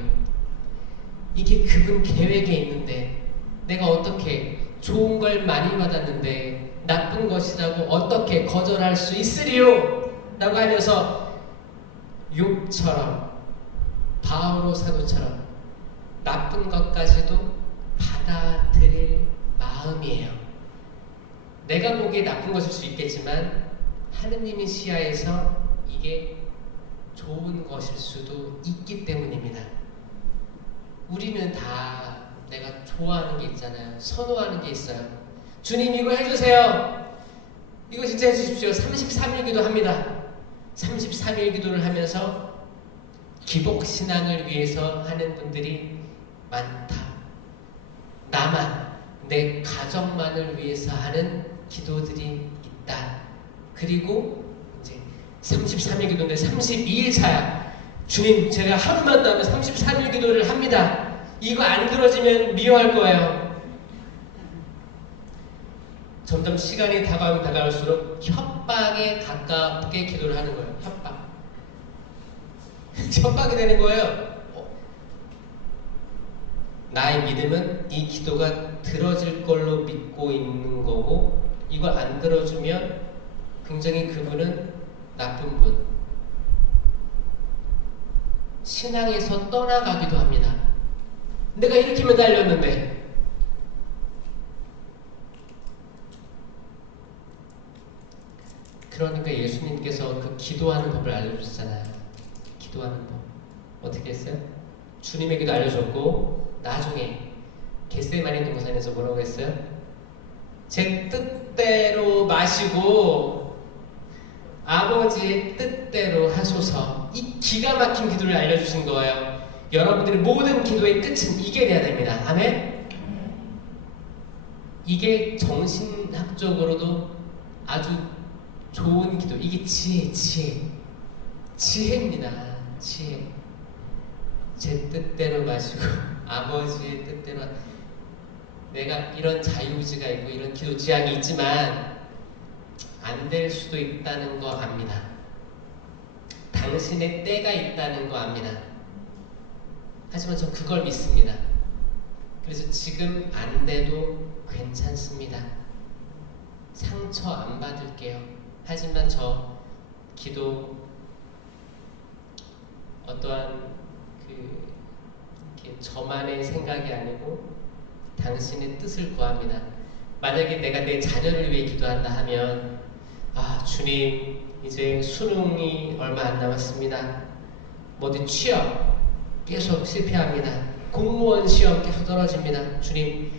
이게 그분 계획에 있는데 내가 어떻게 좋은 걸 많이 받았는데 나쁜 것이라고 어떻게 거절할 수 있으리요? 라고 하면서 욥처럼 바오로 사도처럼 나쁜 것까지도 받아들일 마음이에요. 내가 보기에 나쁜 것일 수 있겠지만 하느님의 시야에서 이게 좋은 것일 수도 있기 때문입니다. 우리는 다 내가 좋아하는 게 있잖아요. 선호하는 게 있어요. 주님 이거 해주세요. 이거 진짜 해주십시오. 33일 기도합니다. 33일 기도를 하면서 기복신앙을 위해서 하는 분들이 많다. 나만, 내 가정만을 위해서 하는 기도들이 있다. 그리고 이제 33일 기도인데 32일 차야. 주님, 제가 하루만 더 하면 33일 기도를 합니다. 이거 안 들어지면 미워할 거예요. 점점 시간이 다가오면 다가올수록 협박에 가깝게 기도를 하는 거예요. 협박. 협박이 되는 거예요. 나의 믿음은 이 기도가 들어질 걸로 믿고 있는 거고, 이걸 안 들어주면 굉장히 그분은 나쁜 분. 신앙에서 떠나가기도 합니다. 내가 이렇게 매달렸는데. 그러니까 예수님께서 그 기도하는 법을 알려주셨잖아요. 기도하는 법. 어떻게 했어요? 주님의 기도 알려줬고, 나중에 겟세마네 동산에서 뭐라고 했어요? 제 뜻대로 마시고 아버지의 뜻대로 하소서. 이 기가 막힌 기도를 알려주신 거예요. 여러분들의 모든 기도의 끝은 이게 돼야 됩니다. 아멘? 이게 정신학적으로도 아주 좋은 기도. 이게 지혜입니다. 지혜. 제 뜻대로 마시고 아버지의 뜻대로. 내가 이런 자유의지가 있고 이런 기도 지향이 있지만 안 될 수도 있다는 거 압니다. 당신의 때가 있다는 거 압니다. 하지만 전 그걸 믿습니다. 그래서 지금 안 돼도 괜찮습니다. 상처 안 받을게요. 하지만 저 기도 어떠한 저만의 생각이 아니고 당신의 뜻을 구합니다. 만약에 내가 내 자녀를 위해 기도한다 하면, 아, 주님, 이제 수능이 얼마 안 남았습니다. 어디 취업 계속 실패합니다. 공무원 시험 계속 떨어집니다. 주님,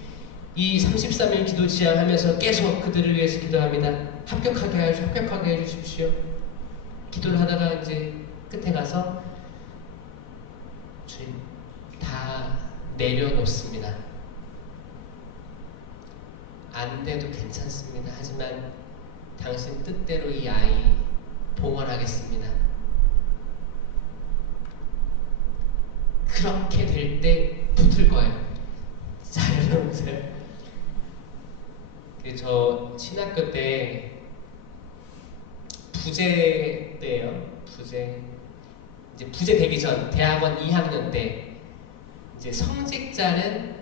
이 33일 기도 지향하면서 계속 그들을 위해서 기도합니다. 합격하게 해주십시오. 기도를 하다가 이제 끝에 가서 주님, 다 내려놓습니다. 안 돼도 괜찮습니다. 하지만 당신 뜻대로 이 아이 봉헌하겠습니다. 그렇게 될 때 붙을 거예요. 잘 들어보세요. 저 신학교 때 부제 때예요. 부제 되기 전 대학원 2학년 때 이제 성직자는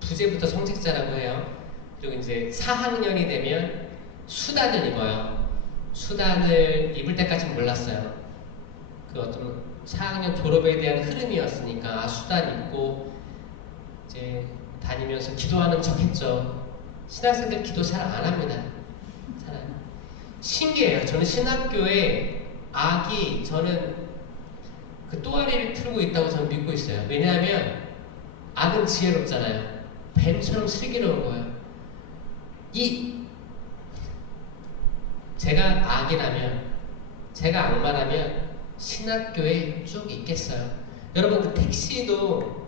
부제부터 성직자라고 해요. 그리고 이제 4학년이 되면 수단을 입어요. 수단을 입을 때까지는 몰랐어요. 그 어떤 4학년 졸업에 대한 흐름이었으니까 수단 입고 이제 다니면서 기도하는 척 했죠. 신학생들 기도 잘 안 합니다. 잘 안 해요. 신기해요. 저는 신학교에 저는 그 또아리를 틀고 있다고 저는 믿고 있어요. 왜냐하면 악은 지혜롭잖아요. 뱀처럼 슬기로운 거예요. 제가 악마라면 신학교에 쭉 있겠어요. 여러분, 그 택시도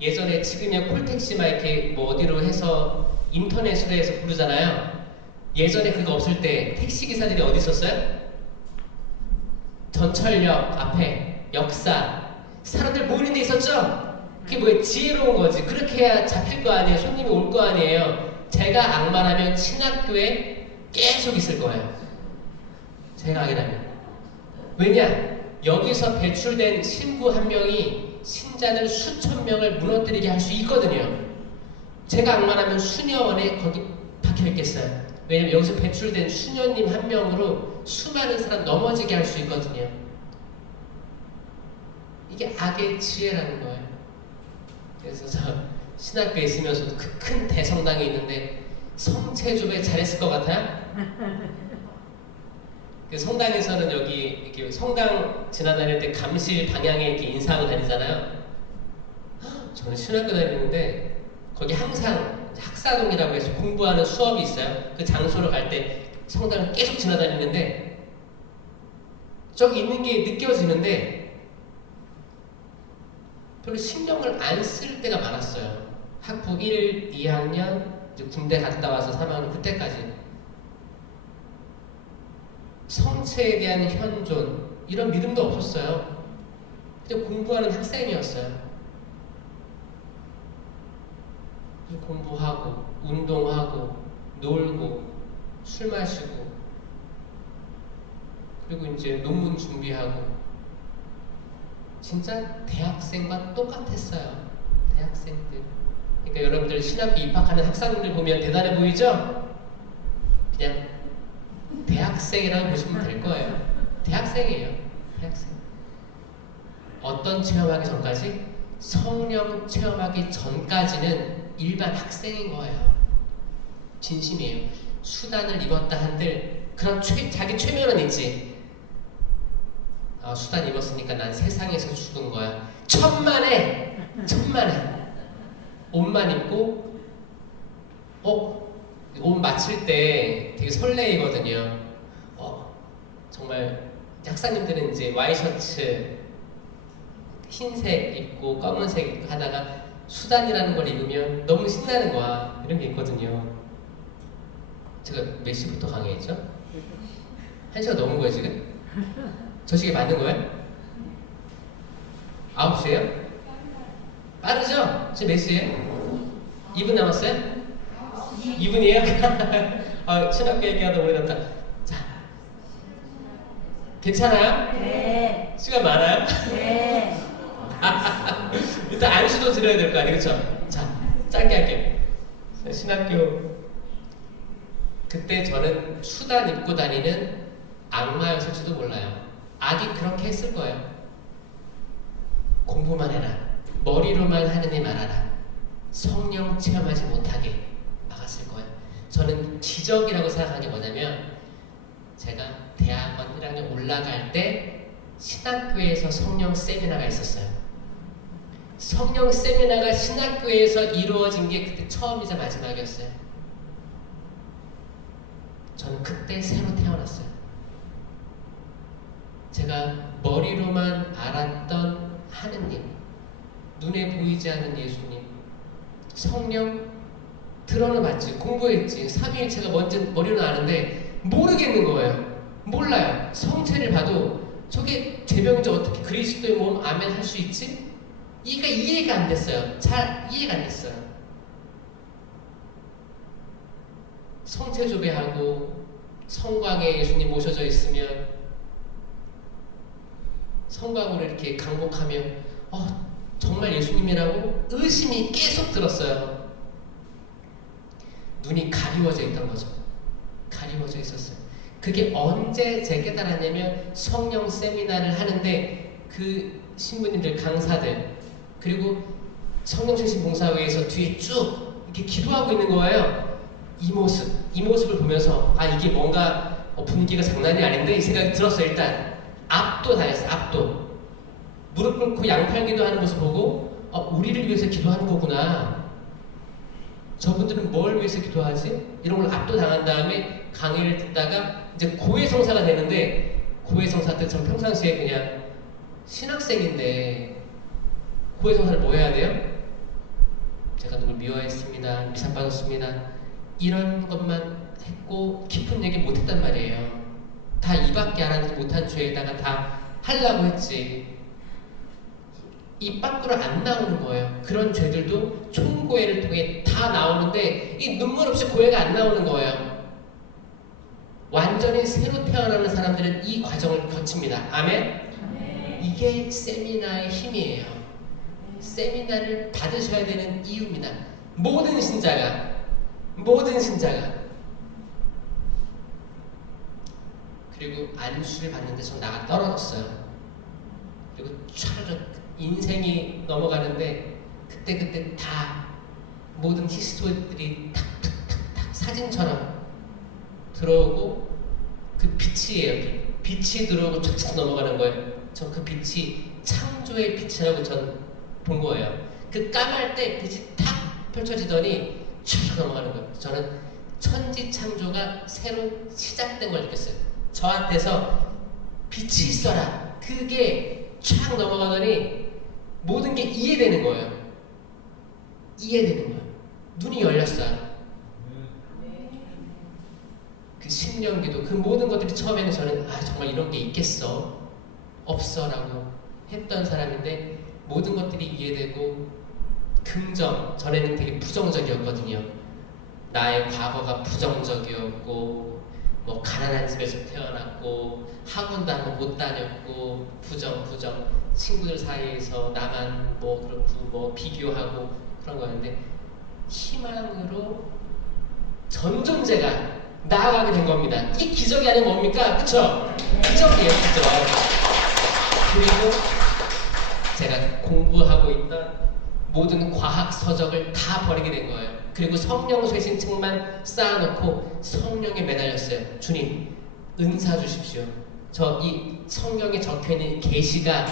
예전에 지금이야 콜택시 막 이렇게 뭐 어디로 해서 인터넷으로 해서 부르잖아요. 예전에 그거 없을 때 택시 기사들이 어디 있었어요? 전철역 앞에 역사 사람들 모이는 데 있었죠? 그게 뭐예요? 지혜로운 거지. 그렇게 해야 잡힐 거 아니에요. 손님이 올 거 아니에요. 제가 악마라면 신학교에 계속 있을 거예요. 제가 악이라면. 왜냐? 여기서 배출된 신부 한 명이 신자들 수천 명을 무너뜨리게 할 수 있거든요. 제가 악마라면 수녀원에 거기 박혀 있겠어요. 왜냐면 여기서 배출된 수녀님 한 명으로 수많은 사람 넘어지게 할 수 있거든요. 이게 악의 지혜라는 거예요. 그래서 저 신학교에 있으면서도 그 큰 대성당이 있는데 성체조배 잘했을 것 같아요? 그 성당에서는 여기 이렇게 성당 지나다닐 때 감실 방향에 이렇게 인사하고 다니잖아요. 저는 신학교 다니는데 거기 항상 학사동이라고 해서 공부하는 수업이 있어요. 그 장소로 갈 때 성당을 계속 지나다니는데 저기 있는 게 느껴지는데 별로 신경을 안 쓸 때가 많았어요. 학부 1, 2학년, 이제 군대 갔다 와서 3학년 그때까지 성체에 대한 현존 이런 믿음도 없었어요. 그냥 공부하는 학생이었어요. 공부하고 운동하고 놀고 술 마시고 그리고 이제 논문 준비하고 진짜 대학생과 똑같았어요. 대학생들. 그러니까 여러분들 신학교 입학하는 학생들 보면 대단해 보이죠? 그냥 대학생이라고 보시면 될 거예요. 대학생이에요. 대학생. 어떤 체험하기 전까지? 성령 체험하기 전까지는 일반 학생인 거예요. 진심이에요. 수단을 입었다 한들 그런 자기 최면은 있지. 수단 입었으니까 난 세상에서 죽은 거야. 천만에 옷만 입고 옷 맞출 때 되게 설레이거든요. 정말 학사님들은 이제 와이셔츠 흰색 입고 검은색 입고 하다가 수단이라는 걸 입으면 너무 신나는 거야. 이런 게 있거든요. 제가 몇 시부터 강의했죠? 1시가 넘은 거예요 지금? 저 시계 맞는 거예요? 9시에요? 빠르죠? 지금 몇 시에요? 2분 남았어요? 2분이에요? 신학교 얘기하다 오래 갔다. 자, 괜찮아요? 네. 시간 많아요? 네. 일단 안수도 드려야 될 거 아니에요, 그렇죠? 자, 짧게 할게요. 신학교 그때 저는 수단 입고 다니는 악마였을지도 몰라요. 악이 그렇게 했을 거예요. 공부만 해라. 머리로만 하느니 말아라. 성령 체험하지 못하게 막았을 거예요. 저는 기적이라고 생각한 게 뭐냐면 제가 대학원 1학년 올라갈 때 신학교에서 성령 세미나가 있었어요. 성령 세미나가 신학교에서 이루어진 게 그때 처음이자 마지막이었어요. 저는 그때 새로 태어났어요. 제가 머리로만 알았던 하느님, 눈에 보이지 않는 예수님, 성령 들어는 봤지, 공부했지, 삼위일체가 먼저 머리로 아는데 모르겠는 거예요. 몰라요. 성체를 봐도 저게 제병자 어떻게 그리스도의 몸 아멘 할 수 있지? 이해가 안 됐어요. 잘 이해가 안 됐어요. 성체조배하고 성광에 예수님 모셔져 있으면 성광으로 이렇게 강복하면 정말 예수님이라고 의심이 계속 들었어요. 눈이 가리워져 있던 거죠. 가리워져 있었어요. 그게 언제 제가 깨달았냐면 성령 세미나를 하는데 그 신부님들 강사들 그리고 성령신신 봉사회에서 뒤에 쭉 이렇게 기도하고 있는 거예요. 이 모습을 보면서 이게 뭔가 분위기가 장난이 아닌데 이 생각이 들었어요. 일단 압도당했어요. 압도. 무릎 꿇고 양팔기도 하는 모습 보고 우리를 위해서 기도하는 거구나. 저분들은 뭘 위해서 기도하지? 이런 걸 압도당한 다음에 강의를 듣다가 이제 고해성사가 되는데 고해성사 때 전 평상시에 그냥 신학생인데 고해성사를 뭐 해야 돼요? 제가 누굴 미워했습니다. 미사빠졌습니다. 이런 것만 했고 깊은 얘기 못했단 말이에요. 다 이밖에 안 하지 못한 죄에다가 다 하려고 했지. 입 밖으로 안 나오는 거예요. 그런 죄들도 총고해를 통해 다 나오는데 이 눈물 없이 고해가 안 나오는 거예요. 완전히 새로 태어나는 사람들은 이 과정을 거칩니다. 아멘? 이게 세미나의 힘이에요. 세미나를 받으셔야 되는 이유입니다. 모든 신자가 그리고 안수를 받는데 전 나가 떨어졌어요. 그리고 촤르륵 인생이 넘어가는데 그때 다 모든 히스토리들이 탁탁탁탁 사진처럼 들어오고 그 빛이에요. 빛이 들어오고 촥촥 넘어가는 거예요. 전 그 빛이 창조의 빛이라고 전 본 거예요. 그 까말 때 빛이 탁 펼쳐지더니 촥 넘어가는 거예요. 저는 천지 창조가 새로 시작된 걸 느꼈어요. 저한테서 빛이 있어라. 그게 촥 넘어가더니 모든 게 이해되는 거예요. 이해되는 거예요. 눈이 열렸어요. 그 신령기도 그 모든 것들이 처음에는 저는 정말 이런 게 있겠어? 없어라고 했던 사람인데 모든 것들이 이해되고 긍정, 전에는 되게 부정적이었거든요. 나의 과거가 부정적이었고 뭐 가난한 집에서 태어났고 학원도 한번 못 다녔고 부정 친구들 사이에서 나만 뭐 그렇고 뭐 비교하고 그런 거였는데 희망으로 전 존재가 나아가게 된 겁니다. 이 기적이 아니면 뭡니까? 그쵸? 기적이에요, 기적. 그리고 제가 공부하고 있던 모든 과학 서적을 다 버리게 된 거예요. 그리고 성령 쇄신책만 쌓아놓고 성령에 매달렸어요. 주님, 은사 주십시오. 저 이 성경에 적혀있는 계시가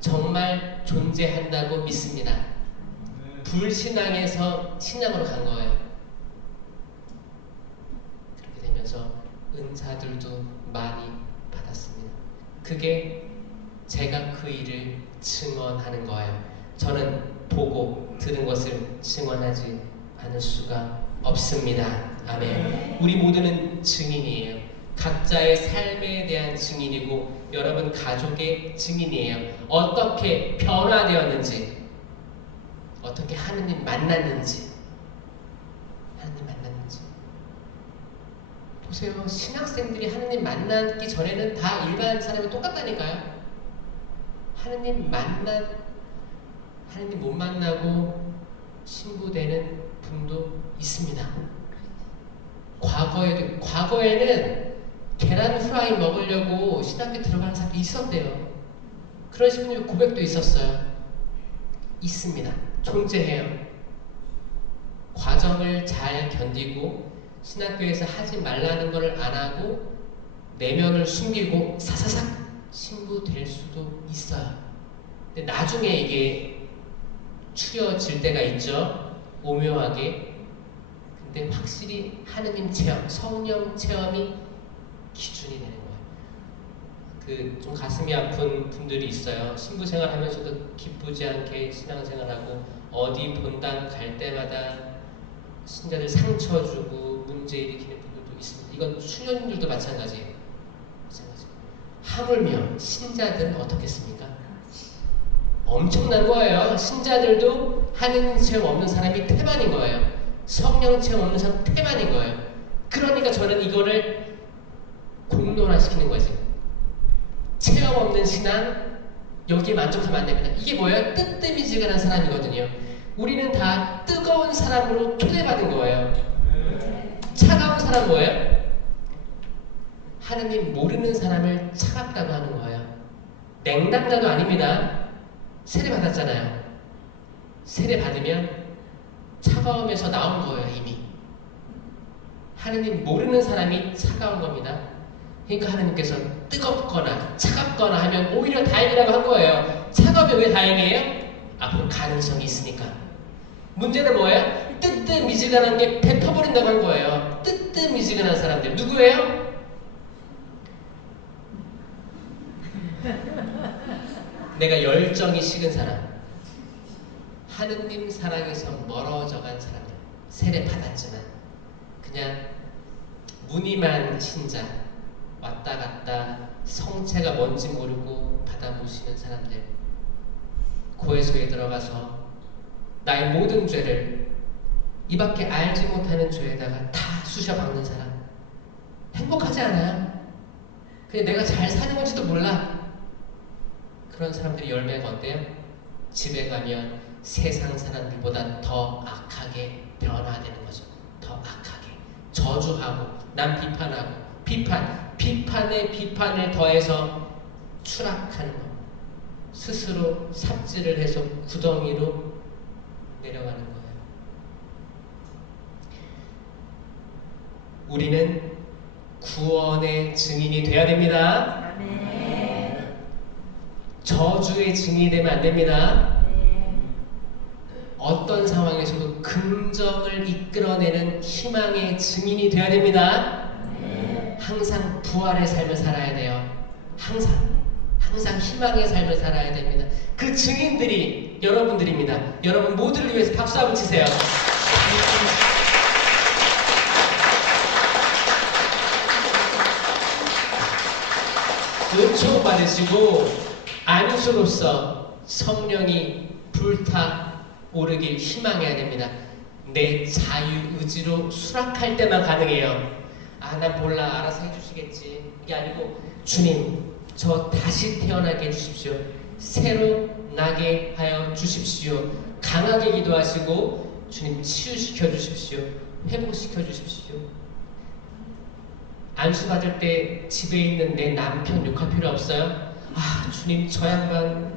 정말 존재한다고 믿습니다. 불신앙에서 신앙으로 간 거예요. 그렇게 되면서 은사들도 많이 받았습니다. 그게 제가 그 일을 증언하는 거예요. 저는 보고 들은 것을 증언하지 않을 수가 없습니다. 아멘. 우리 모두는 증인이에요. 각자의 삶에 대한 증인이고 여러분 가족의 증인이에요. 어떻게 변화되었는지, 어떻게 하느님 만났는지, 보세요. 신학생들이 하느님 만나기 전에는 다 일반 사람이 똑같다니까요. 하느님 못 만나고 신부되는 분도 있습니다. 과거에는 계란 후라이 먹으려고 신학교 들어가는 사람도 있었대요. 그런 신부님 고백도 있었어요. 있습니다. 존재해요. 과정을 잘 견디고 신학교에서 하지 말라는 걸 안 하고 내면을 숨기고 사사삭 신부 될 수도 있어요. 근데 나중에 이게 추려질 때가 있죠. 오묘하게. 근데 확실히 하느님 체험, 성령 체험이 기준이 되는 거예요. 좀 가슴이 아픈 분들이 있어요. 신부 생활하면서도 기쁘지 않게 신앙생활하고 어디 본당 갈 때마다 신자들 상처 주고 문제 일으키는 분들도 있습니다. 이건 수녀님들도 마찬가지예요. 하물며 신자들은 어떻겠습니까? 엄청난 거예요. 신자들도 하느님 체험 없는 사람이 태반인 거예요. 성령 체험 없는 사람 태반인 거예요. 그러니까 저는 이거를 공론화시키는 거지. 체험 없는 신앙 여기에 만족하면 안 됩니다. 이게 뭐예요? 뜨뜻미지근한 사람이거든요. 우리는 다 뜨거운 사람으로 초대받은 거예요. 차가운 사람 뭐예요? 하느님 모르는 사람을 차갑다고 하는 거예요. 냉담자도 아닙니다. 세례 받았잖아요. 세례 받으면 차가움에서 나온 거예요. 이미. 하느님 모르는 사람이 차가운 겁니다. 그러니까 하느님께서 뜨겁거나 차갑거나 하면 오히려 다행이라고 한 거예요. 차가우면 왜 다행이에요? 앞으로 가능성이 있으니까. 문제는 뭐예요? 뜨뜻미지근한 게 뱉어버린다고 한 거예요. 뜨뜻미지근한 사람들 누구예요? 내가 열정이 식은 사람, 하느님 사랑에서 멀어져간 사람들, 세례 받았지만 그냥 무늬만 신자, 왔다 갔다 성체가 뭔지 모르고 받아 모시는 사람들, 고해소에 들어가서 나의 모든 죄를 이 밖에 알지 못하는 죄에다가 다 쑤셔박는 사람, 행복하지 않아요? 그냥 내가 잘 사는 건지도 몰라. 그런 사람들이 열매가 어때요? 집에 가면 세상 사람들보다 더 악하게 변화되는 거죠. 더 악하게 저주하고 남 비판하고 비판에 비판을 더해서 추락하는 거. 스스로 삽질을 해서 구덩이로 내려가는 거예요. 우리는 구원의 증인이 돼야 됩니다. 아멘. 저주의 증인이 되면 안 됩니다. 어떤 상황에서도 긍정을 이끌어내는 희망의 증인이 되어야 됩니다. 항상 부활의 삶을 살아야 돼요. 항상 희망의 삶을 살아야 됩니다. 그 증인들이 여러분들입니다. 여러분 모두를 위해서 박수 한번 치세요. 은총 받으시고 안수로서 성령이 불타오르길 희망해야 됩니다. 내 자유의지로 수락할 때만 가능해요. 아, 난 몰라, 알아서 해주시겠지. 이게 아니고, 주님, 저 다시 태어나게 해주십시오. 새로 나게 하여 주십시오. 강하게 기도하시고 주님 치유시켜 주십시오. 회복시켜 주십시오. 안수받을 때 집에 있는 내 남편 욕할 필요 없어요. 아, 주님 저 양반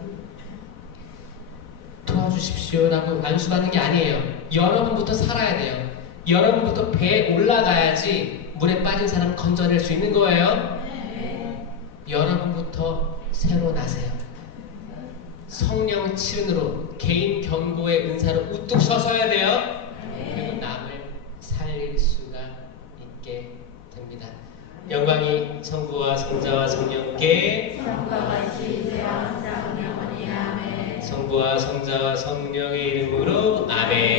도와주십시오 라고 안수받는 게 아니에요. 여러분부터 살아야 돼요. 여러분부터 배에 올라가야지 물에 빠진 사람 건져낼 수 있는 거예요. 여러분부터 새로 나세요. 성령 치은으로 개인 경고의 은사로 우뚝 서서야 돼요. 그리고 남을 살릴 수가 있게 됩니다. 영광이 성부와 성자와 성령께 성부와 성자와 성령의 이름으로 아멘.